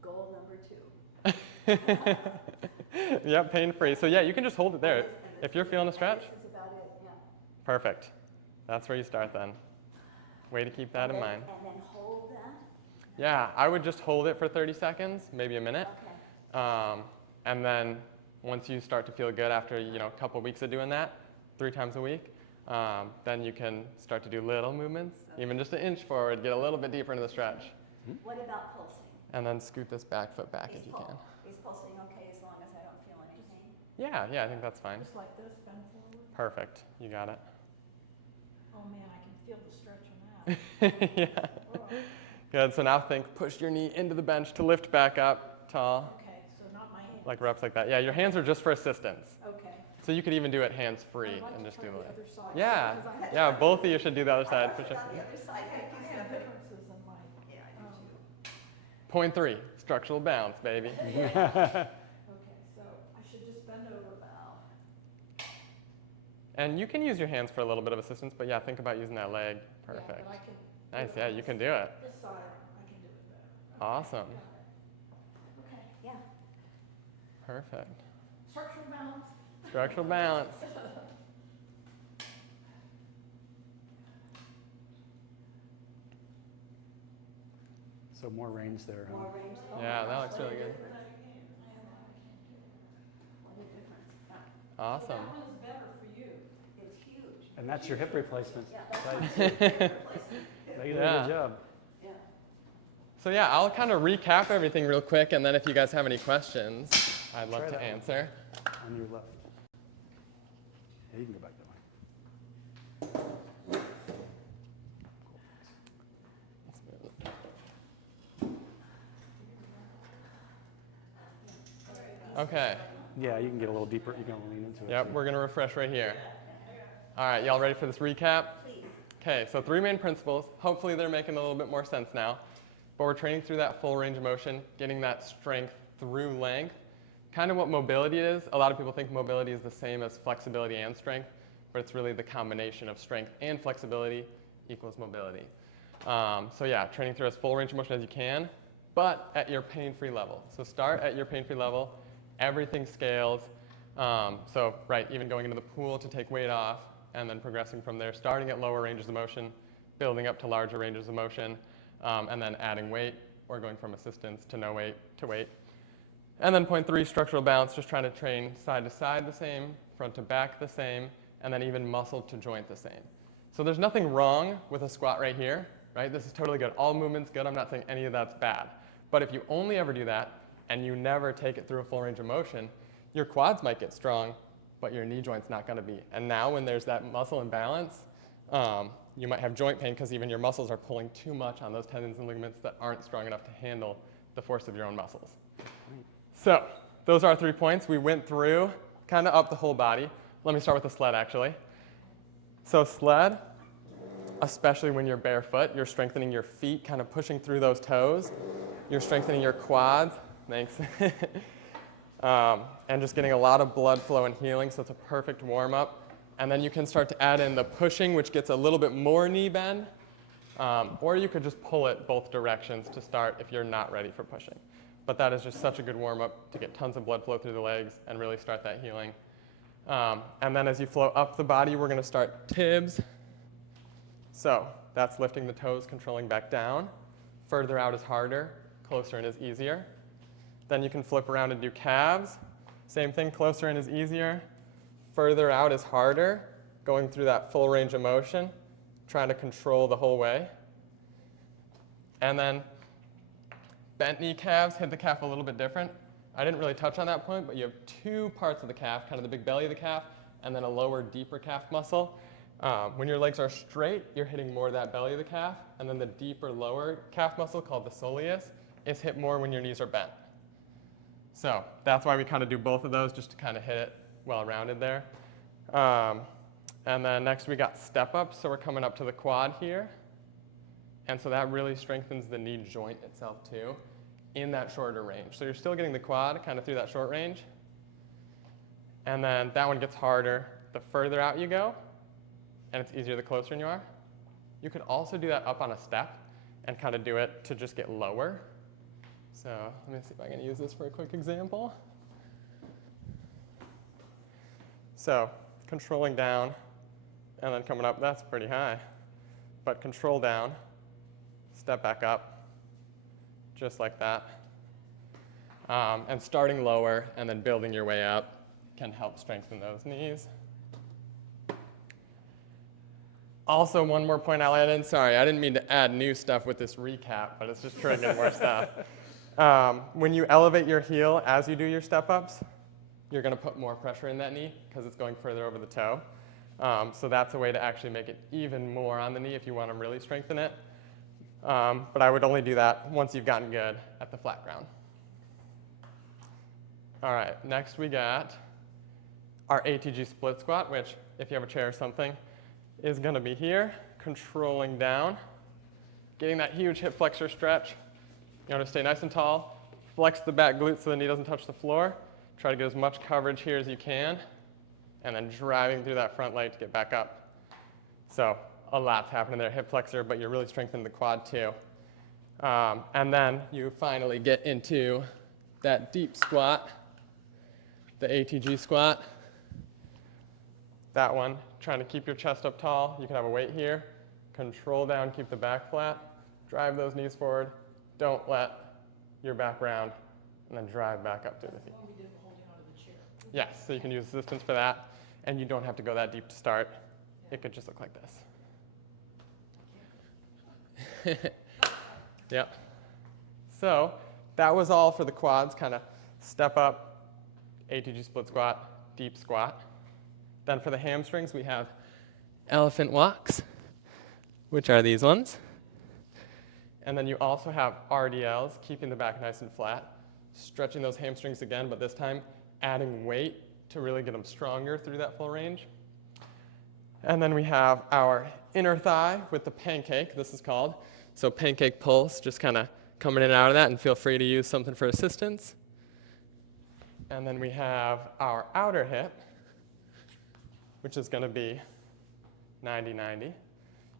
goal number 2. Yep, pain-free. So yeah, you can just hold it there. If you're feeling a stretch, This is about it, yeah. perfect. That's where you start then. Way to keep that in mind. And then hold that. Yeah, I would just hold it for 30 seconds, maybe a minute. Okay. And then once you start to feel good after a couple weeks of doing that, 3 times a week, Then you can start to do little movements, even just an inch forward, get a little bit deeper into the stretch. What about pulsing? And then scoot this back foot back if you can. Is pulsing okay as long as I don't feel any pain? Yeah, I think that's fine. Just like this, bend forward. Perfect, you got it. Oh man, I can feel the stretch in that. Yeah. Oh, Good, so now push your knee into the bench to lift back up tall, okay, so not my hand. like reps like that. Yeah, your hands are just for assistance. Okay. So you could even do it hands-free I'd like and to just do try it. the other side. Yeah, because I have- yeah, both of you should do the other side for sure. On the other side, I have differences in my, Yeah, I do too. Point 3, structural balance, baby. okay, so I should just bend over. And you can use your hands for a little bit of assistance, but yeah, think about using that leg. Perfect. Yeah, but I can do Nice, it yeah, on you can do it. This side, I can do it better. Awesome. Okay, yeah. Perfect. Structural balance. Structural balance. So more range there, huh? More range. Oh Yeah, my that gosh, looks what a really good. difference. What a difference. Awesome. That one is better for you. It's huge. And that's your hip replacement. Yeah, that's Right. my hip replacement. You did a Yeah. good job. Yeah. So yeah, I'll kind of recap everything real quick, and then if you guys have any questions, I'd love Try to that one. answer. On your left. Yeah, you can go back that way. Okay. Yeah, you can get a little deeper. You can lean into it. Yep, too. we're gonna refresh right here. All right, y'all ready for this recap? Please. Okay, so 3 main principles. Hopefully they're making a little bit more sense now. But we're training through that full range of motion, getting that strength through length. Kind of what mobility is. A lot of people think mobility is the same as flexibility and strength, but it's really the combination of strength and flexibility equals mobility. So yeah, training through as full range of motion as you can, but at your pain-free level. So start at your pain-free level. Everything scales. So right, even going into the pool to take weight off, and then progressing from there, starting at lower ranges of motion, building up to larger ranges of motion, and then adding weight, or going from assistance to no weight to weight. And then point 3, structural balance, just trying to train side to side the same, front to back the same, and then even muscle to joint the same. So there's nothing wrong with a squat right here, right? This is totally good. All movements good. I'm not saying any of that's bad. But if you only ever do that and you never take it through a full range of motion, your quads might get strong, but your knee joint's not going to be. And now when there's that muscle imbalance, you might have joint pain because even your muscles are pulling too much on those tendons and ligaments that aren't strong enough to handle the force of your own muscles. So those are our 3 points. We went through kind of up the whole body. Let me start with the sled, actually. So sled, especially when you're barefoot, you're strengthening your feet, kind of pushing through those toes. You're strengthening your quads. Thanks. And just getting a lot of blood flow and healing, so it's a perfect warm-up. And then you can start to add in the pushing, which gets a little bit more knee bend. Or you could just pull it both directions to start if you're not ready for pushing. But that is just such a good warm-up to get tons of blood flow through the legs and really start that healing. And then as you flow up the body, we're going to start tibs. So that's lifting the toes, controlling back down. Further out is harder, closer in is easier. Then you can flip around and do calves. Same thing, closer in is easier. Further out is harder, going through that full range of motion, trying to control the whole way. And then bent knee calves hit the calf a little bit different. I didn't really touch on that point, but you have 2 parts of the calf, kind of the big belly of the calf, and then a lower, deeper calf muscle. When your legs are straight, you're hitting more of that belly of the calf, and then the deeper, lower calf muscle called the soleus is hit more when your knees are bent. So that's why we kind of do both of those, just to kind of hit it well-rounded there. And then next we got step-ups, so we're coming up to the quad here. And so that really strengthens the knee joint itself too, in that shorter range. So you're still getting the quad kind of through that short range. And then that one gets harder the further out you go, and it's easier the closer in you are. You could also do that up on a step and kind of do it to just get lower. So let me see if I can use this for a quick example. So controlling down and then coming up, that's pretty high. But control down, step back up, just like that. And starting lower and then building your way up can help strengthen those knees. Also, one more point I'll add in. Sorry, I didn't mean to add new stuff with this recap, but it's just triggering more stuff. When you elevate your heel as you do your step-ups, you're going to put more pressure in that knee because it's going further over the toe. So that's a way to actually make it even more on the knee if you want to really strengthen it. But I would only do that once you've gotten good at the flat ground. All right, next we got our ATG split squat, which if you have a chair or something, is going to be here, controlling down, getting that huge hip flexor stretch. You want to stay nice and tall, flex the back glute so the knee doesn't touch the floor. Try to get as much coverage here as you can, and then driving through that front leg to get back up. So a lot's happening there, hip flexor, but you're really strengthening the quad too. And then you finally get into that deep squat, the ATG squat. That one, trying to keep your chest up tall. You can have a weight here. Control down, keep the back flat. Drive those knees forward. Don't let your back round, and then drive back up to the feet. Yes, so you can use assistance for that, and you don't have to go that deep to start. It could just look like this. Yep. So that was all for the quads, kind of step up, ATG split squat, deep squat. Then for the hamstrings, we have elephant walks, which are these ones. And then you also have RDLs, keeping the back nice and flat, stretching those hamstrings again, but this time adding weight to really get them stronger through that full range. And then we have our inner thigh with the pancake, this is called. So pancake pulse, just kind of coming in and out of that, and feel free to use something for assistance. And then we have our outer hip, which is going to be 90-90,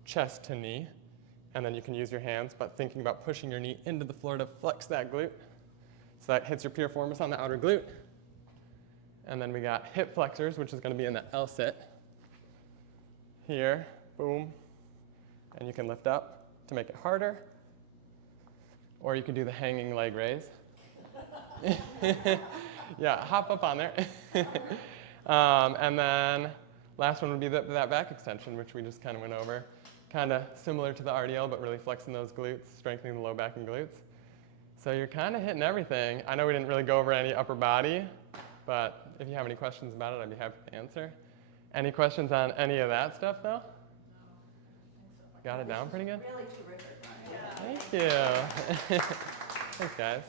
chest to knee. And then you can use your hands, but thinking about pushing your knee into the floor to flex that glute. So that hits your piriformis on the outer glute. And then we got hip flexors, which is going to be in the L-sit. Here, boom. And you can lift up to make it harder. Or you can do the hanging leg raise. Yeah, hop up on there. And then last one would be that back extension, which we just kind of went over. Kind of similar to the RDL, but really flexing those glutes, strengthening the low back and glutes. So you're kind of hitting everything. I know we didn't really go over any upper body, but if you have any questions about it, I'd be happy to answer. Any questions on any of that stuff, though? Got it down pretty good? Really terrific, Ryan. Thank you. Thanks, guys.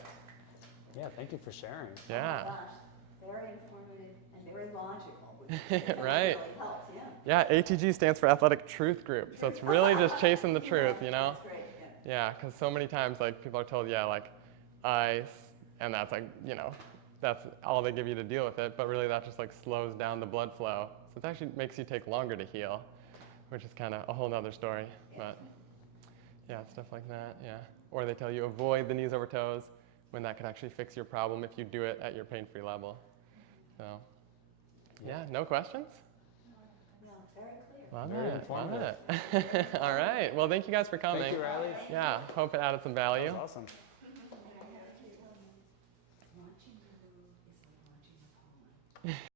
Yeah, thank you for sharing. Yeah. Oh my gosh, very informative and very logical, which Right. really helps, yeah. Yeah, ATG stands for Athletic Truth Group. So it's really just chasing the truth, you know? That's great, yeah. Yeah, because so many times, like, people are told, yeah, like, ice, and that's like, you know, that's all they give you to deal with it, but really that just like slows down the blood flow. So it actually makes you take longer to heal, which is kind of a whole nother story. But yeah, stuff like that, yeah. Or they tell you avoid the knees over toes, when that could actually fix your problem if you do it at your pain-free level. So yeah, no questions? No, very clear. Love Very it, love informative. it. All right, well, thank you guys for coming. Thank you, Ryleigh. Yeah, hope it added some value. That was awesome. Launching the move is like launching the pollen.